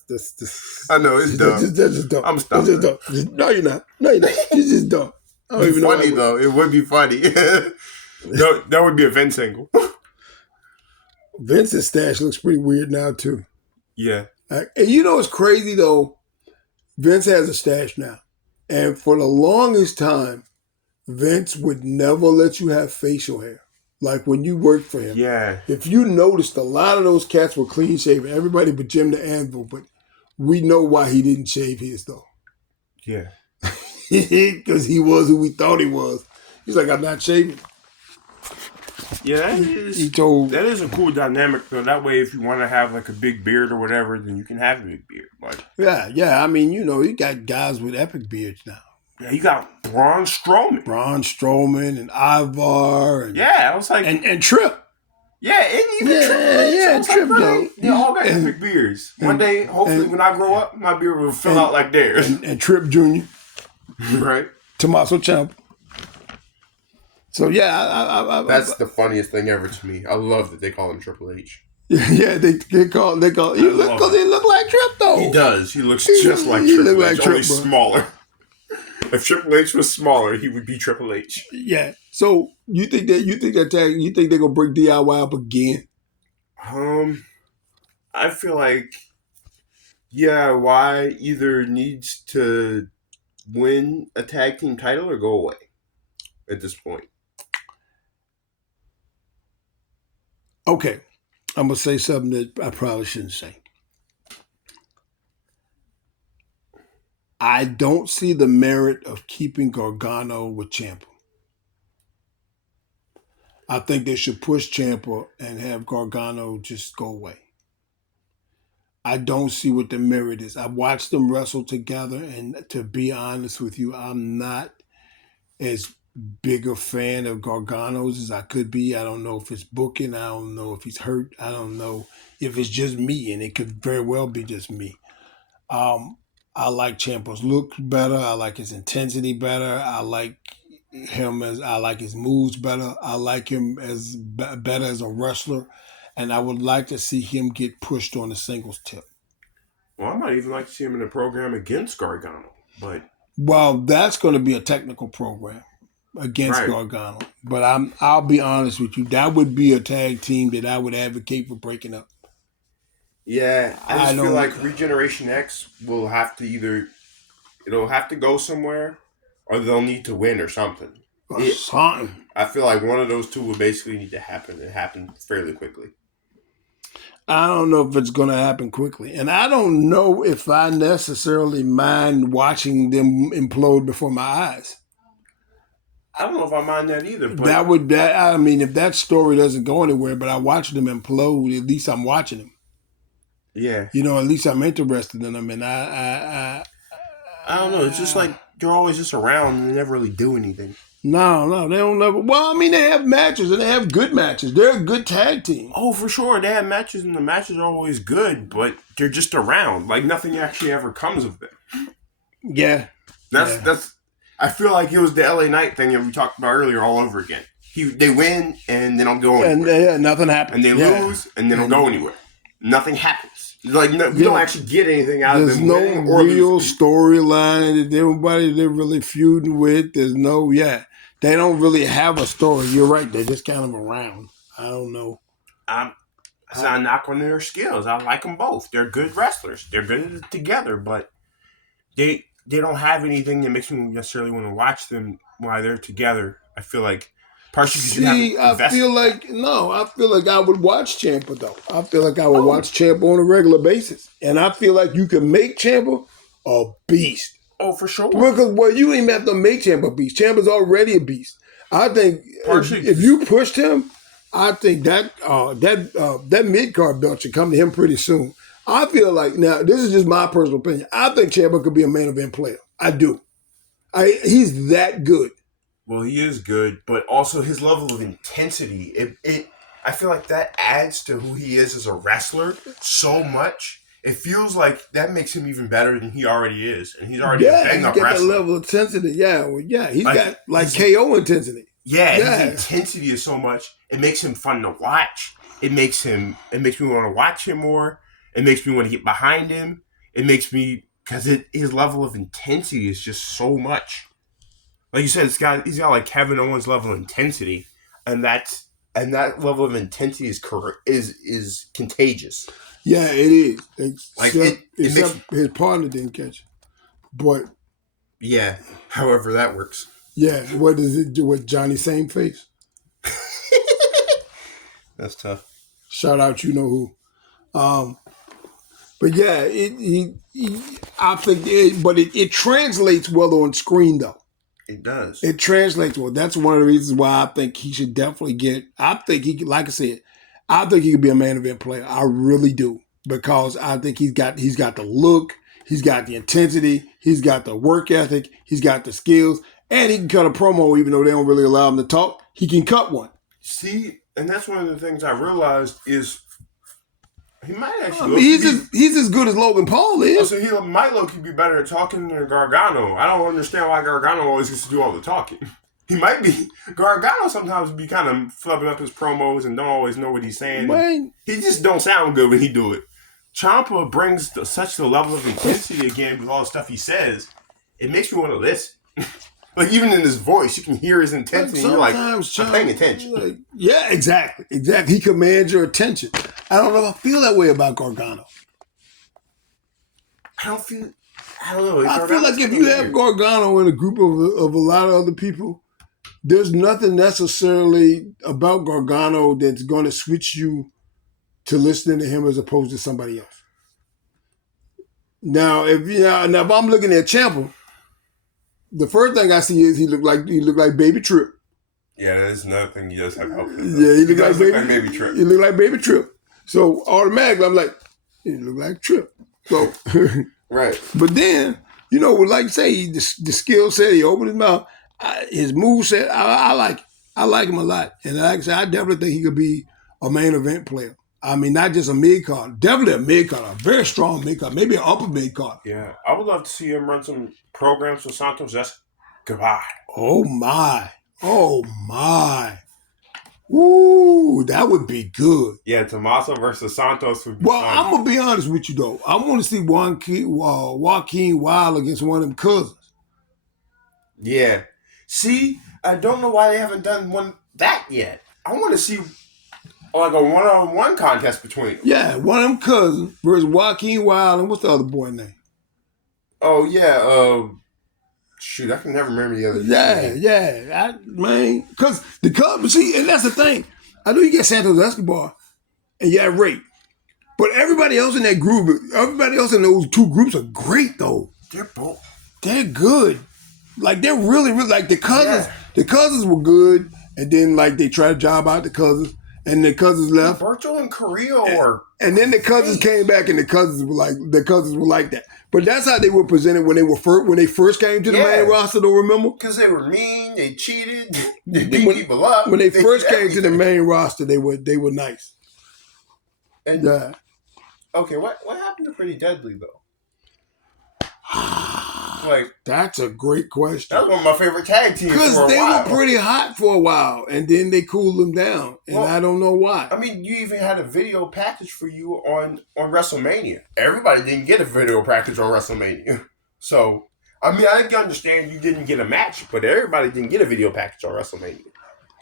this I know it's dumb. That's just dumb. I'm stopping. Just dumb. No, you're not. It's just dumb. I don't It'd be even funny know though. It would be funny. No, that would be a Vince angle. Vince's stash looks pretty weird now too. Yeah. And it's crazy though. Vince has a stash now, and for the longest time, Vince would never let you have facial hair. Like when you worked for him. Yeah. If you noticed, a lot of those cats were clean shaven. Everybody but Jim the Anvil, but we know why he didn't shave his though. Yeah. Because he was who we thought he was. He's like, I'm not shaving. Yeah, that is a cool dynamic though. That way, if you want to have like a big beard or whatever, then you can have a big beard. Like, yeah. I mean, you got guys with epic beards now. Yeah, you got Braun Strowman and Ivar. And, yeah, I was like, and Trip. Yeah, and even Trip though. They all got epic beards. One day, hopefully, when I grow up, my beard will fill out like theirs. And Trip Jr. Right. Tommaso Ciampa. So yeah, that's the funniest thing ever to me. I love that they call him Triple H. Yeah, they call because he look like Trip though. He does. He looks just like Triple H, only smaller. If Triple H was smaller, he would be Triple H. Yeah. So you think they're gonna bring DIY up again? I feel like DIY either needs to win a tag team title or go away at this point. Okay, I'm gonna say something that I probably shouldn't say. I don't see the merit of keeping Gargano with Ciampa. I think they should push Ciampa and have Gargano just go away. I don't see what the merit is. I've watched them wrestle together, and to be honest with you, I'm not as big a fan of Gargano's as I could be. I don't know if it's booking. I don't know if he's hurt. I don't know if it's just me, and it could very well be just me. I like Ciampa's look better. I like his intensity better. I like his moves better. I like him as better as a wrestler, and I would like to see him get pushed on the singles tip. Well, I might even like to see him in a program against Gargano, but well, that's going to be a technical program. against Right. Gargano. But I'll be honest with you, that would be a tag team that I would advocate for breaking up. Yeah, I I just feel don't like Regeneration X will have to either it'll have to go somewhere, or they'll need to win or something. or It. something. I feel like one of those two will basically need to happen. It happen fairly quickly. I don't know if it's going to happen quickly, and I don't know if I necessarily mind watching them implode before my eyes. I don't know if I mind that either, but That I mean, if that story doesn't go anywhere, but I watch them implode, at least I'm watching them. yeah, At least I'm interested in them, and I don't know. It's just like they're always just around and they never really do anything. no, they don't never. Well, I mean, they have matches and they have good matches. They're a good tag team. Oh, for sure, they have matches and the matches are always good, but they're just around. Like nothing actually ever comes of them. Yeah, That's. I feel like it was the LA Knight thing that we talked about earlier all over again. They win and they don't go anywhere, and nothing happens. and they lose and they don't go anywhere. Nothing happens. Like we don't actually get anything out of There's them. no winning or real losing. storyline that everybody they're really feuding with. There's no, they don't really have a story. You're right. They're just kind of around. I don't know. It's not a knock on their skills. I like them both. They're good wrestlers. They're good together, but they don't have anything that makes me necessarily want to watch them while they're together. I feel like partially because you See, haven't invested. I feel like I would watch Ciampa though. I feel like I would watch Ciampa on a regular basis, and I feel like you can make Ciampa a beast. Oh, for sure. Because you don't even have to make Ciampa a beast. Ciampa's already a beast. I think Partially if you pushed him, I think that mid card belt should come to him pretty soon. I feel like now this is just my personal opinion. I think Ciampa could be a main event player. I do. He's that good. Well, he is good, but also his level of intensity. I feel like that adds to who he is as a wrestler so much. It feels like that makes him even better than he already is, and he's already a bang up got wrestler. that level of intensity. He's got like KO intensity. Yeah, his intensity is so much. It makes him fun to watch. It makes me want to watch him more. It makes me want to get behind him. It makes me because his level of intensity is just so much. Like you said, he's got like Kevin Owens level of intensity, and that level of intensity is contagious. Yeah, it is. It Except his partner didn't catch it. But yeah, however that works. yeah, what does it do with Johnny Same Face? That's tough. Shout out, you know who. But yeah, I think it translates well on screen though. It does. It translates well. That's one of the reasons why I think he should definitely get. I think he, like I said, I think he could be a main event player. I really do because I think he's got the look, he's got the intensity, he's got the work ethic, he's got the skills, and he can cut a promo even though they don't really allow him to talk. He can cut one. See, and that's one of the things I realized is he might actually. He's as good as Logan Paul is. So he might low-key be better at talking than Gargano. I don't understand why Gargano always gets to do all the talking. He might be. Gargano sometimes be kind of flubbing up his promos and don't always know what he's saying. Man. He just don't sound good when he do it. Ciampa brings such the level of intensity again with all the stuff he says. It makes me want to listen. Like even in his voice, you can hear his intensity. You're like, I'm paying attention. Yeah, exactly. He commands your attention. I don't know if I feel that way about Gargano. I don't know. I feel like if you have Gargano in a group of a lot of other people, there's nothing necessarily about Gargano that's going to switch you to listening to him as opposed to somebody else. Now, if I'm looking at Ciampa, the first thing I see is he look like Baby Trip. Yeah, that's another thing he does have help with. Yeah, he look like Baby Trip. He look like Baby Trip. So automatically, I'm like, he look like Trip. So right. But then, like you say, the skill set, he opened his mouth, his move set, I like it. I like him a lot. And like I said, I definitely think he could be a main event player. I mean, not just a mid-card, definitely a mid-card, a very strong mid-card, maybe an upper mid-card. Yeah, I would love to see him run some programs with Santos Escobar. Oh, my. Ooh, that would be good. Yeah, Tommaso versus Santos would be fun. I'm going to be honest with you, though. I want to see Joaquin Wild against one of them cousins. Yeah. See, I don't know why they haven't done one that yet. I want to see like a one-on-one contest between them. Yeah, one of them cousins versus Joaquin Wild and what's the other boy name? Oh yeah, shoot, I can never remember the other name. Man, because the Cubs, see, and that's the thing. I know you get Santos Escobar and you have Ray, but everybody else in that group, everybody else in those two groups are great though. They're good. Like they're really like the cousins. Yeah. The cousins were good, and then like they tried to job out the cousins, and the cousins left. Berto and Carrillo and then the cousins came back, and the cousins were like that. But that's how they were presented when they first came to the main roster. Don't remember? Because they were mean, they cheated, they beat people up. When they first came to the main roster, they were nice. And okay, what happened to Pretty Deadly though? Like that's a great question. That was one of my favorite tag teams because they were pretty hot for a while, and then they cooled them down, and I don't know why. I mean, you even had a video package for you on WrestleMania. Everybody didn't get a video package on WrestleMania, so I mean, I can understand you didn't get a match, but everybody didn't get a video package on WrestleMania.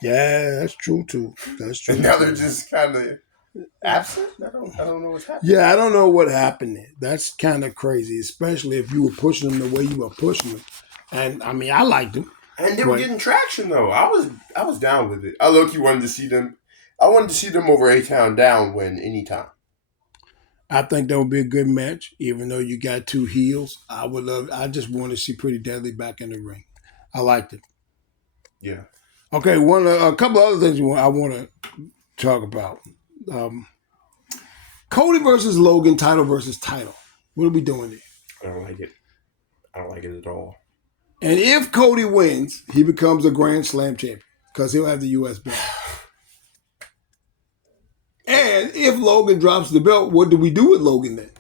Yeah, that's true too. That's true. And now they're just kind of absent? I don't know what's happening. Yeah, I don't know what happened there. That's kind of crazy, especially if you were pushing them the way you were pushing them. And I mean, I liked them. And they were getting traction though. I was down with it. I look, you wanted to see them. I wanted to see them over A-Town Down win anytime. I think that would be a good match, even though you got two heels. I just want to see Pretty Deadly back in the ring. I liked it. Yeah. Okay, a couple of other things I want to talk about. Cody versus Logan, title versus title. What are we doing there? I don't like it. I don't like it at all. And if Cody wins, he becomes a Grand Slam champion because he'll have the U.S. belt. And if Logan drops the belt, what do we do with Logan then?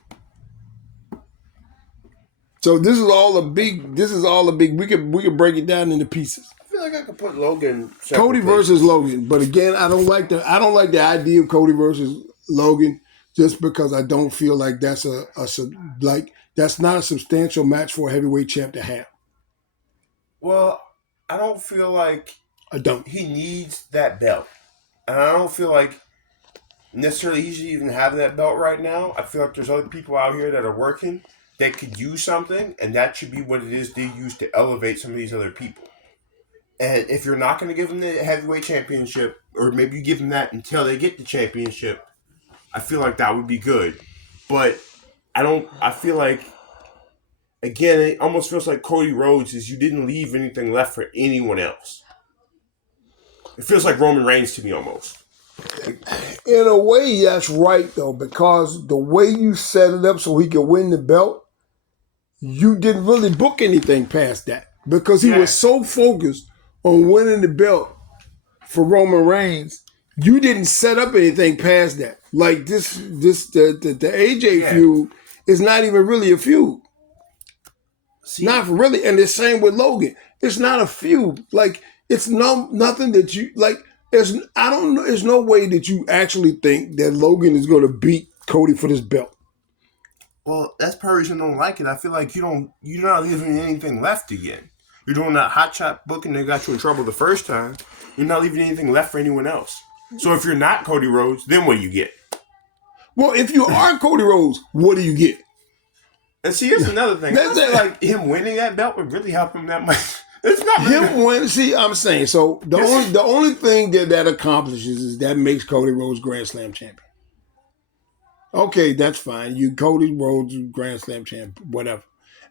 So this is all a big. We could break it down into pieces. I feel like I could put Logan. Cody versus Logan, but again, I don't like the idea of Cody versus Logan just because I don't feel like that's that's not a substantial match for a heavyweight champ to have. Well, I don't feel like he needs that belt, and I don't feel like necessarily he should even have that belt right now. I feel like there's other people out here that are working that could use something, and that should be what it is they use to elevate some of these other people. And if you're not going to give them the heavyweight championship, or maybe you give them that until they get the championship, I feel like that would be good. But I feel like, again, it almost feels like Cody Rhodes is you didn't leave anything left for anyone else. It feels like Roman Reigns to me almost. In a way, that's right, though, because the way you set it up so he could win the belt, you didn't really book anything past that because he was so focused on winning the belt for Roman Reigns. You didn't set up anything past that. Like the AJ feud is not even really a feud. Not really, and the same with Logan. It's not a feud. Like it's nothing that you like. There's no way that you actually think that Logan is going to beat Cody for this belt. Well, that's part of the reason I don't like it. I feel like you're not leaving anything left again. You're doing that hot shot booking that got you in trouble the first time. You're not leaving anything left for anyone else. So if you're not Cody Rhodes, then what do you get? Well, if you are Cody Rhodes, what do you get? And see, here's another thing. I feel like him winning that belt would really help him that much. It's not really him win. See, I'm saying so. The only thing that accomplishes is that makes Cody Rhodes Grand Slam champion. Okay, that's fine. You Cody Rhodes Grand Slam champion, whatever,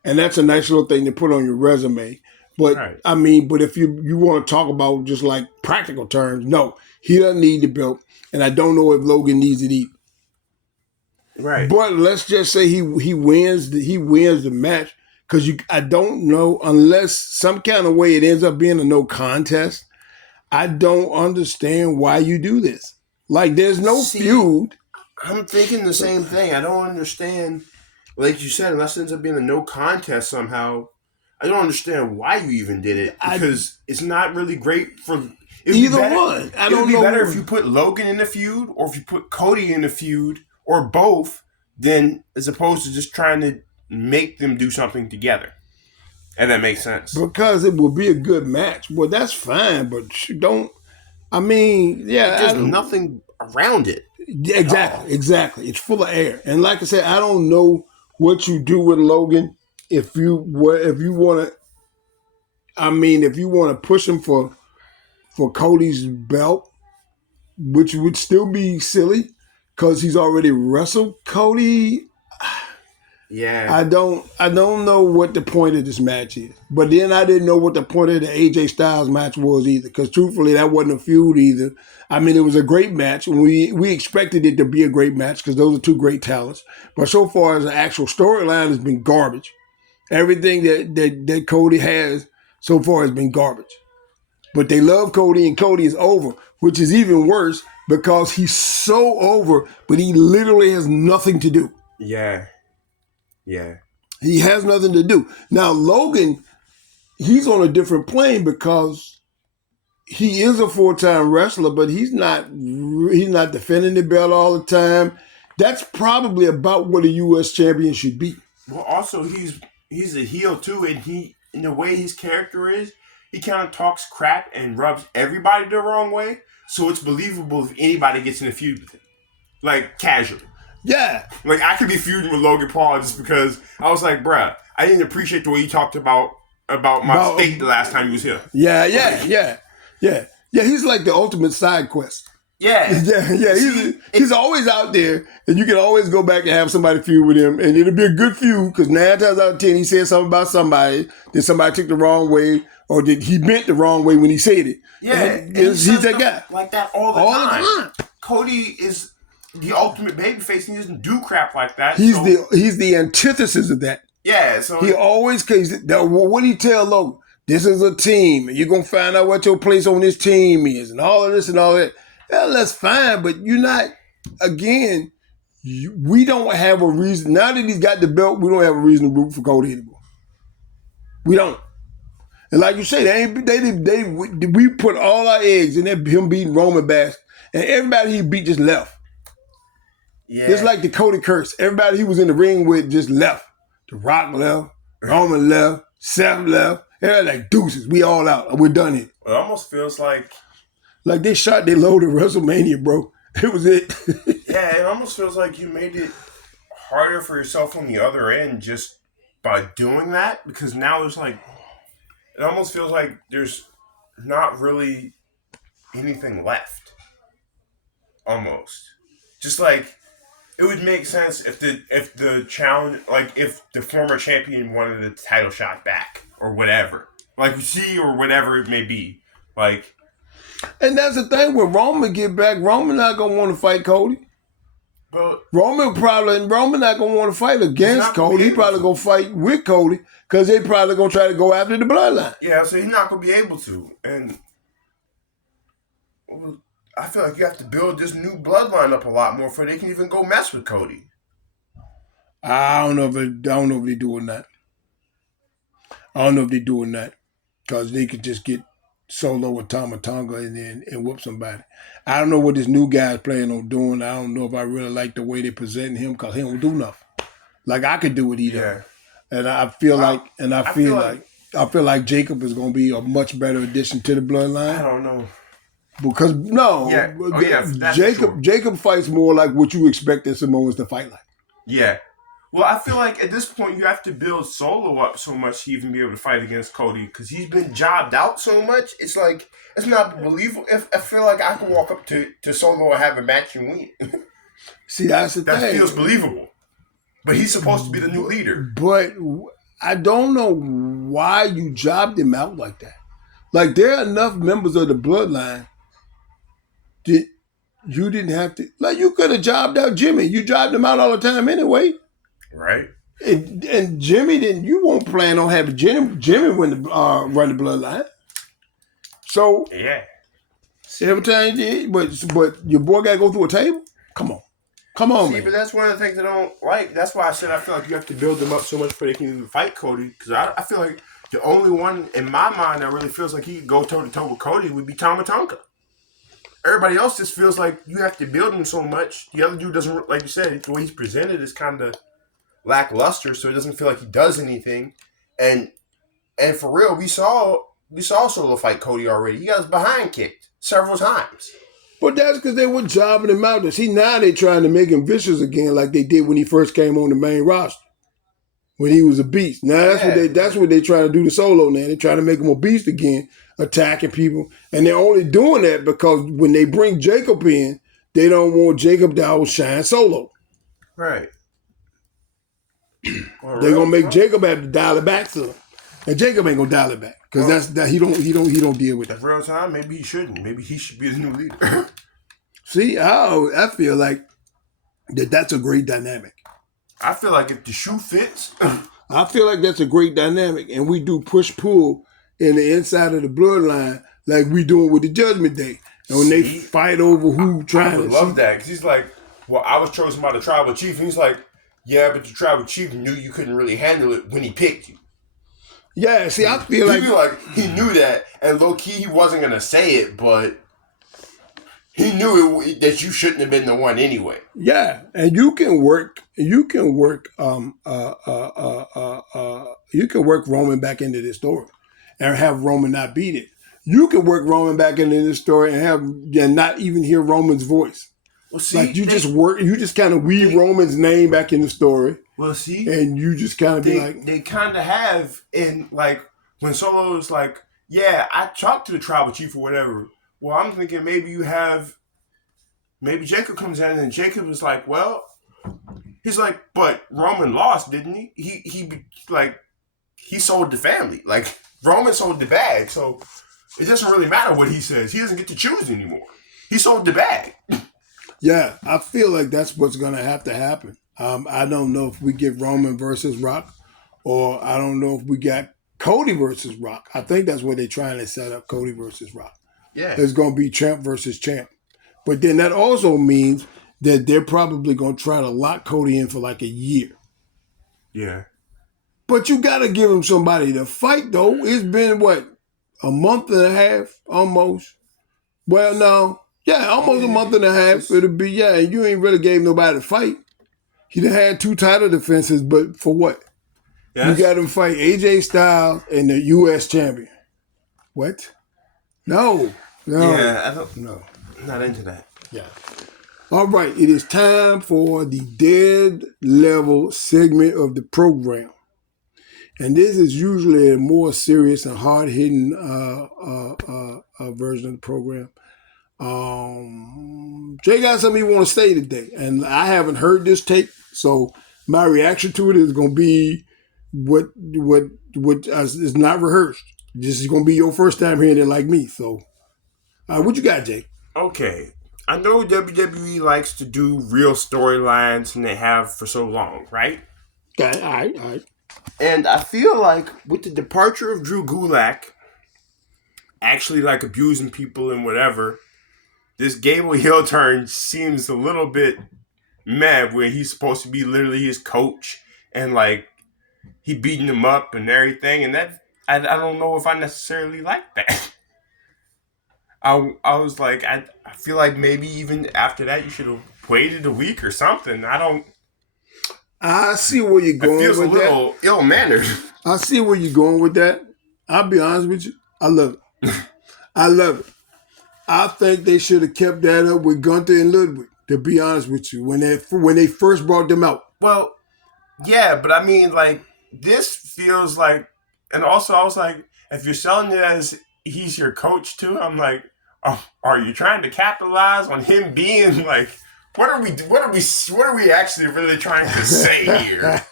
and that's a nice little thing to put on your resume. But right. I mean, but if you want to talk about just like practical terms, no, he doesn't need the belt, and I don't know if Logan needs it either. Right. But let's just say he wins the match. Because I don't know, unless some kind of way it ends up being a no contest, I don't understand why you do this. Like, there's no feud. I'm thinking the same thing. I don't understand, like you said, unless it ends up being a no contest somehow, I don't understand why you even did it. Because it's not really great for either one. It would be better if you put Logan in the feud, or if you put Cody in the feud, or both, than as opposed to just trying to make them do something together. And that makes sense. because it will be a good match. Well, that's fine, but you don't. I mean, yeah, I There's don't. nothing around it Yeah, at all. exactly. It's full of air, and like I said, I don't know what you do with Logan if you want to. I mean, if you want to push him for Cody's belt, which would still be silly because he's already wrestled Cody. Yeah. I don't know what the point of this match is. But then I didn't know what the point of the AJ Styles match was either. Because truthfully, that wasn't a feud either. I mean, it was a great match. We expected it to be a great match because those are two great talents. But so far as the actual storyline has been garbage. Everything that Cody has so far has been garbage. But they love Cody and Cody is over, which is even worse because he's so over, but he literally has nothing to do. Yeah. Yeah. He has nothing to do. Now, Logan, he's on a different plane because he is a full-time wrestler, but he's not defending the belt all the time. That's probably about what a U.S. champion should be. Well, also he's a heel too, and he in the way his character is, he kind of talks crap and rubs everybody the wrong way. So it's believable if anybody gets in a feud with him, like casually. Yeah. Like I could be feuding with Logan Paul just because I was like, bruh, I didn't appreciate the way you talked about my state the last time he was here. Yeah. Yeah, he's like the ultimate side quest. Yeah. Yeah. He's always out there, and you can always go back and have somebody feud with him, and it'll be a good feud because 9 times out of 10 he said something about somebody, then somebody took the wrong way, or did he meant the wrong way when he said it. Yeah, and he's that guy. Like that all the time. Cody is the ultimate babyface. He doesn't do crap like that. He's the antithesis of that. Yeah, so he always what he tell Logan? This is a team, and you're gonna find out what your place on this team is, and all of this and all that. Well, that's fine, but you're not. Again, we don't have a reason. Now that he's got the belt, we don't have a reason to root for Cody anymore. We don't. And like you say, we put all our eggs in that him beating Roman basket, and everybody he beat just left. Yeah. It's like the Cody curse. Everybody he was in the ring with just left. The Rock left, Roman left, Seth left. They're like deuces. We all out. We're done here. It almost feels like they shot their load at WrestleMania, bro. It was it. Yeah, it almost feels like you made it harder for yourself on the other end just by doing that, because now there's like, it almost feels like there's not really anything left. Almost. Just like, it would make sense if the challenge, like if the former champion wanted the title shot back or whatever, like or whatever it may be, like. And that's the thing, when Roman get back, Roman not gonna want to fight Cody. But Roman not gonna want to fight against Cody. He probably gonna fight with Cody because they probably gonna try to go after the bloodline. Yeah, so he's not gonna be able to, and I feel like you have to build this new bloodline up a lot more before they can even go mess with Cody. I don't know if they're doing that. I don't know if they're doing that because they could just get Solo and Tama Tonga and whoop somebody. I don't know what this new guy is planning on doing. I don't know if I really like the way they presenting him because he don't do nothing. Like I could do it either. Yeah. And I feel like Jacob is going to be a much better addition to the bloodline. I don't know. Because Jacob fights more like what you expected Samoans to fight like. Yeah. Well, I feel like at this point you have to build Solo up so much to even be able to fight against Cody because he's been jobbed out so much. It's like, it's not believable. I feel like I can walk up to Solo and have a match and win. See, that's the thing. That feels believable. But he's supposed to be the new leader. But I don't know why you jobbed him out like that. Like, there are enough members of the bloodline that you didn't have to. Like, you could have jobbed out Jimmy. You jobbed him out all the time anyway. Right. And Jimmy didn't. You won't plan on having Jimmy run the bloodline. So yeah, every time you did, but your boy got to go through a table. Come on, man. But that's one of the things I don't like. That's why I said I feel like you have to build them up so much before they can even fight Cody. Because I feel like the only one in my mind that really feels like he could go toe to toe with Cody would be Tama Tonga. Everybody else just feels like you have to build him so much. The other dude doesn't, like you said, the way he's presented is kind of lackluster, so it doesn't feel like he does anything. And And for real, we saw Solo fight Cody already. He got his behind kicked several times. But that's because they were jobbing him out. See, now they're trying to make him vicious again, like they did when he first came on the main roster, when he was a beast. Now that's what they trying to do to Solo. Now they're trying to make him a beast again, attacking people, and they're only doing that because when they bring Jacob in, they don't want Jacob to outshine Solo. Right. They're gonna make Jacob have to dial it back to him, and Jacob ain't gonna dial it back because he don't deal with that. At real time, maybe he shouldn't. Maybe he should be the new leader. See, I feel like that's a great dynamic. I feel like if the shoe fits, I feel like that's a great dynamic, and we do push pull in the inside of the bloodline like we doing with the Judgment Day, and when they fight over who trying. I would love that because he's like, well, I was chosen by the tribal chief, and he's like, yeah, but the tribal chief knew you couldn't really handle it when he picked you. Yeah, see, I feel like he knew that, and low key he wasn't gonna say it, but he knew that you shouldn't have been the one anyway. Yeah, and you can work Roman back into this story, and have Roman not beat it. You can work Roman back into this story and not even hear Roman's voice. Well, see, like you just kind of weave Roman's name back in the story. Well, see, and you just kind of be like, they kind of have in like when Solo is like, yeah, I talked to the tribal chief or whatever. Well, I'm thinking maybe Jacob comes in and Jacob is like, well, he's like, but Roman lost, didn't he? He sold the family. Like Roman sold the bag, so it doesn't really matter what he says. He doesn't get to choose anymore. He sold the bag. Yeah, I feel like that's what's going to happen. I don't know if we get Roman versus Rock, or I don't know if we got Cody versus Rock. I think that's what they're trying to set up, Cody versus Rock. Yeah. There's going to be champ versus champ. But then that also means that they're probably going to try to lock Cody in for like a year. Yeah. But you got to give him somebody to fight, though. It's been, a month and a half, almost. Well, no. Yeah, almost a month and a half. It'll be, and you ain't really gave nobody to fight. He done had 2 title defenses, but for what? Yes. You got him fight AJ Styles and the U.S. champion. What? No. Yeah, I don't know. I'm not into that. Yeah. All right, it is time for the dead level segment of the program. And this is usually a more serious and hard-hitting version of the program. Jay got something he want to say today, and I haven't heard this tape, so my reaction to it is going to be what is not rehearsed. This is going to be your first time hearing it like me. So, what you got, Jay? Okay, I know WWE likes to do real storylines, and they have for so long, right? Okay, all right. And I feel like with the departure of Drew Gulak, actually like abusing people and whatever, this Gable heel turn seems a little bit mad where he's supposed to be literally his coach and like he beating him up and everything, and that I don't know if I necessarily like that. I was like, I feel like maybe even after that you should have waited a week or something. I see where you're going with that. It feels a little ill-mannered. I see where you're going with that. I'll be honest with you. I love it. I love it. I think they should have kept that up with Gunther and Ludwig, to be honest with you, when they first brought them out. Well, yeah, but I mean, like, this feels like, and also I was like, if you're selling it as he's your coach too, I'm like, oh, are you trying to capitalize on him being like, what are we actually really trying to say here?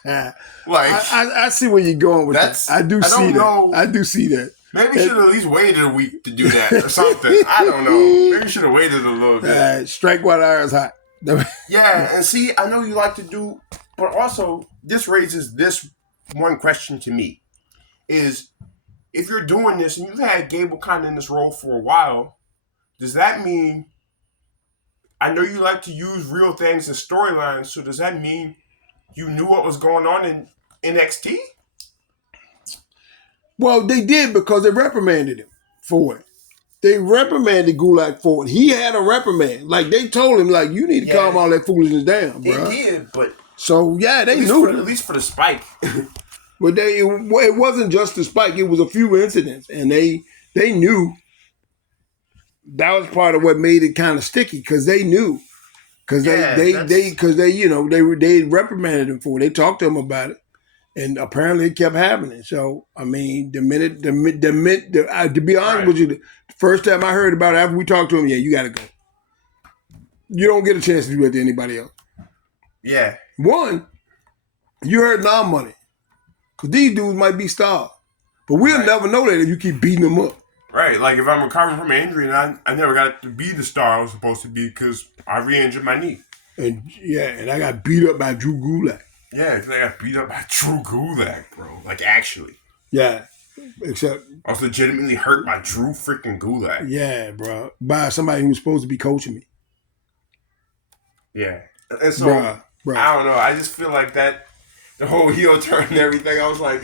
Like, I see where you're going with that. I do see that. Maybe you should have at least waited a week to do that or something. I don't know. Maybe you should have waited a little bit. Strike while the iron's hot. Yeah, and see, I know you like to do, but also this raises this one question to me: is if you're doing this and you've had Gable kind of in this role for a while, does that mean? I know you like to use real things as storylines, so does that mean you knew what was going on in NXT? Well, they did because they reprimanded him for it. They reprimanded Gulak for it. He had a reprimand. Like, they told him, like, you need to calm all that foolishness down, bro. They did, but... So, yeah, they knew. At least for the spike. But it wasn't just the spike. It was a few incidents, and they knew that was part of what made it kind of sticky because they knew because Yeah, that's they reprimanded him for it. They talked to him about it, and apparently it kept happening. So I mean, to be honest right. with you, the first time I heard about it after we talked to him, yeah, you got to go. You don't get a chance to do it to anybody else. Yeah, One, you heard non-money because these dudes might be stars, but we'll right. never know that if you keep beating them up. Right, like if I'm recovering from an injury and I never got to be the star I was supposed to be because I re-injured my knee. And I got beat up by Drew Gulak. Yeah, because I got beat up by Drew Gulak, bro. Like, actually. Yeah, except I was legitimately hurt by Drew freaking Gulak. yeah, bro, by somebody who was supposed to be coaching me. Yeah. And so, Bruh. I don't know. I just feel like that, the whole heel turn and everything, I was like,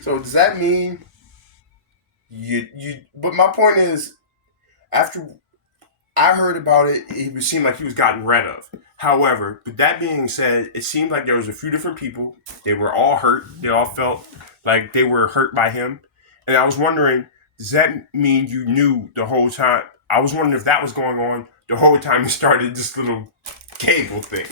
so does that mean but my point is, after I heard about it, it seemed like he was gotten rid of. However, with that being said, it seemed like there was a few different people. They were all hurt. They all felt like they were hurt by him. And I was wondering, does that mean you knew the whole time? I was wondering if that was going on the whole time he started this little cable thing.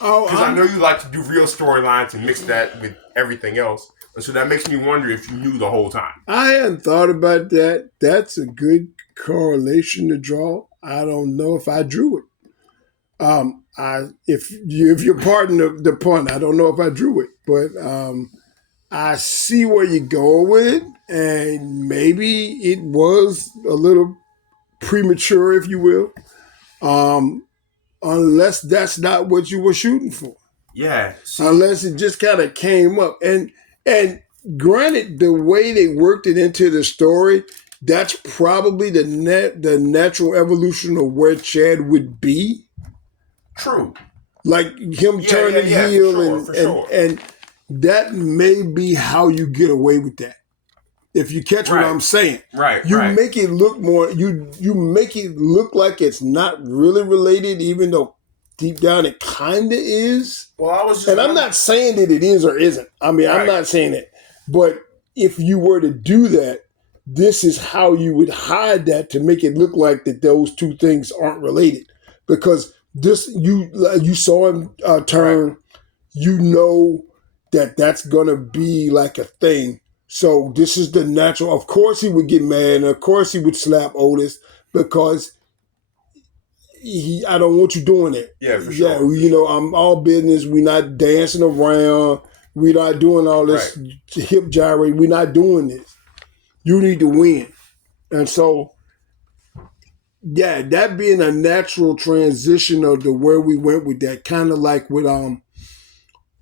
Because I know you like to do real storylines and mix that with everything else. So that makes me wonder if you knew the whole time. I hadn't thought about that. That's a good correlation to draw. I don't know if I drew it. If you're pardon the pun, I don't know if I drew it, but I see where you're going with it, and maybe it was a little premature, if you will, unless that's not what you were shooting for. Yeah. See, Unless it just kind of came up, and granted, the way they worked it into the story, that's probably the natural evolution of where Chad would be. True. Like him turning heel, and that may be how you get away with that. If you catch what I'm saying, you make it look more. You make it look like it's not really related, even though deep down it kind of is. Well, I was, and I'm not saying that it is or isn't. I mean, I'm not saying it, but if you were to do that, this is how you would hide that to make it look like that those two things aren't related, because this you saw him turn, you know that's gonna be like a thing. So this is the natural. Of course he would get mad, and of course he would slap Otis because I don't want you doing it. Yeah, for sure. You know, I'm all business. We're not dancing around. We're not doing all this hip gyrate. We're not doing this. You need to win. And so, yeah, that being a natural transition of the where we went with that, kind of like with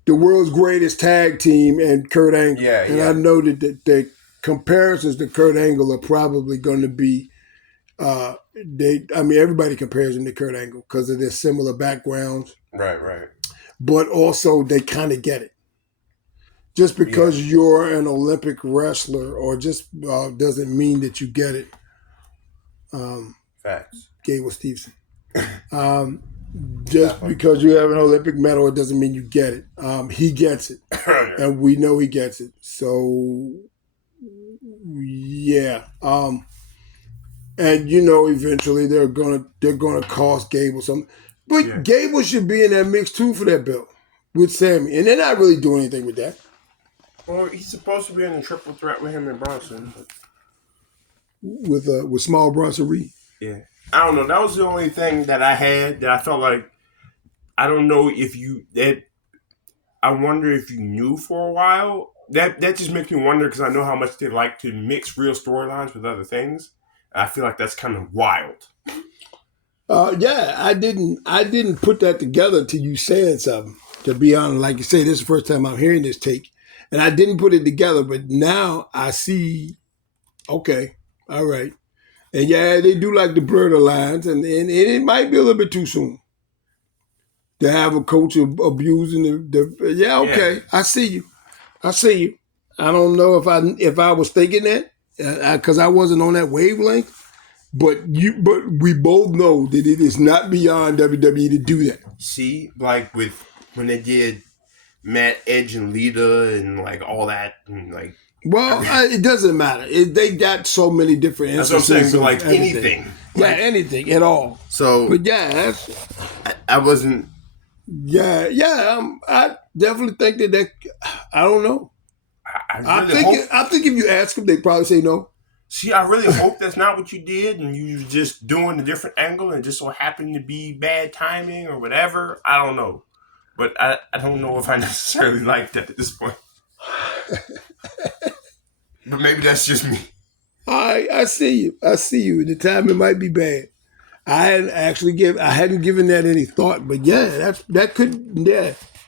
the world's greatest tag team and Kurt Angle. I know that the comparisons to Kurt Angle are probably going to be, everybody compares him to Kurt Angle because of their similar backgrounds. Right. But also they kind of get it. Just because you're an Olympic wrestler or just doesn't mean that you get it. Facts. Gable Steveson. Just because you have an Olympic medal, it doesn't mean you get it. He gets it, and we know he gets it. So, yeah. And you know, eventually they're gonna cost Gable something. But Gable should be in that mix too for that belt with Sammy, and they're not really doing anything with that. Well, he's supposed to be in a triple threat with him and Bronson. With Small Bronson Reed. Yeah. I don't know. That was the only thing that I had that I felt like, I don't know if I wonder if you knew for a while. That just makes me wonder because I know how much they like to mix real storylines with other things. I feel like that's kind of wild. I didn't put that together until you said something. To be honest, like you say, this is the first time I'm hearing this take. And I didn't put it together, but now I see, okay, all right. And yeah, they do like to blur the lines, and it might be a little bit too soon to have a coach abusing the okay. I see you. I don't know if I was thinking that because I wasn't on that wavelength, but we both know that it is not beyond WWE to do that. See, like with when they did Matt, Edge, and Lita, and like all that, and like. Well, it doesn't matter. They got so many different That's what I'm saying. instances But of like everything. anything. Yeah, Like, anything at all. so. But yeah, I wasn't. Yeah. I definitely think that I don't know. I really hope. I think if you ask them, they probably say no. See, I really hope that's not what you did, and you were just doing a different angle, and just so happened to be bad timing or whatever. I don't know, but I don't know if I necessarily like that at this point. But maybe that's just me. I see you. I see you. The timing might be bad. I hadn't given that any thought, but yeah, that could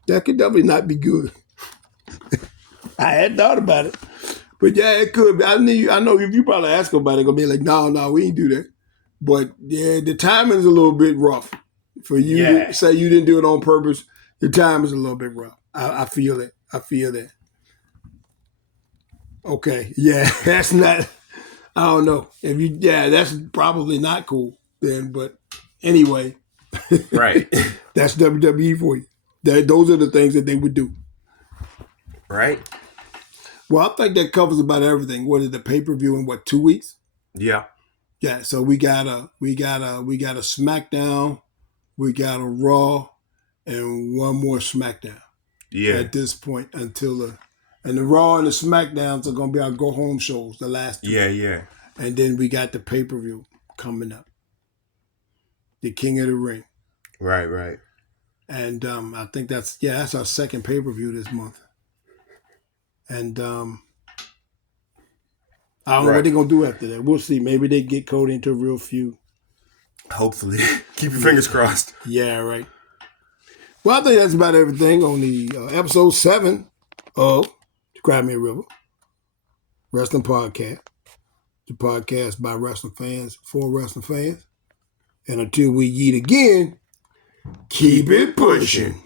definitely not be good. I hadn't thought about it, but yeah, it could. I know if you probably ask them about it, gonna be like, no, we ain't do that. But yeah, the timing's a little bit rough for you to say you didn't do it on purpose. The time is a little bit rough. I feel it. I feel that. Okay, yeah, that's not. I don't know if you. Yeah, that's probably not cool then. But anyway, Right. that's WWE for you. Those are the things that they would do. Right. Well, I think that covers about everything. What is the pay-per-view in 2 weeks? Yeah. Yeah. So we got a SmackDown, we got a Raw, and one more SmackDown. Yeah. At this point, and the Raw and the SmackDowns are gonna be our go home shows, the last two. Yeah. And then we got the pay-per-view coming up, the King of the Ring. Right. And I think that's our second pay-per-view this month. And I don't know what they're gonna do after that. We'll see. Maybe they get Cody into a real feud. Hopefully. Keep your fingers crossed. Yeah, right. Well, I think that's about everything on the episode 7 of the Cry Me a River Wrestling Podcast. The podcast by wrestling fans for wrestling fans. And until we eat again, keep it pushing.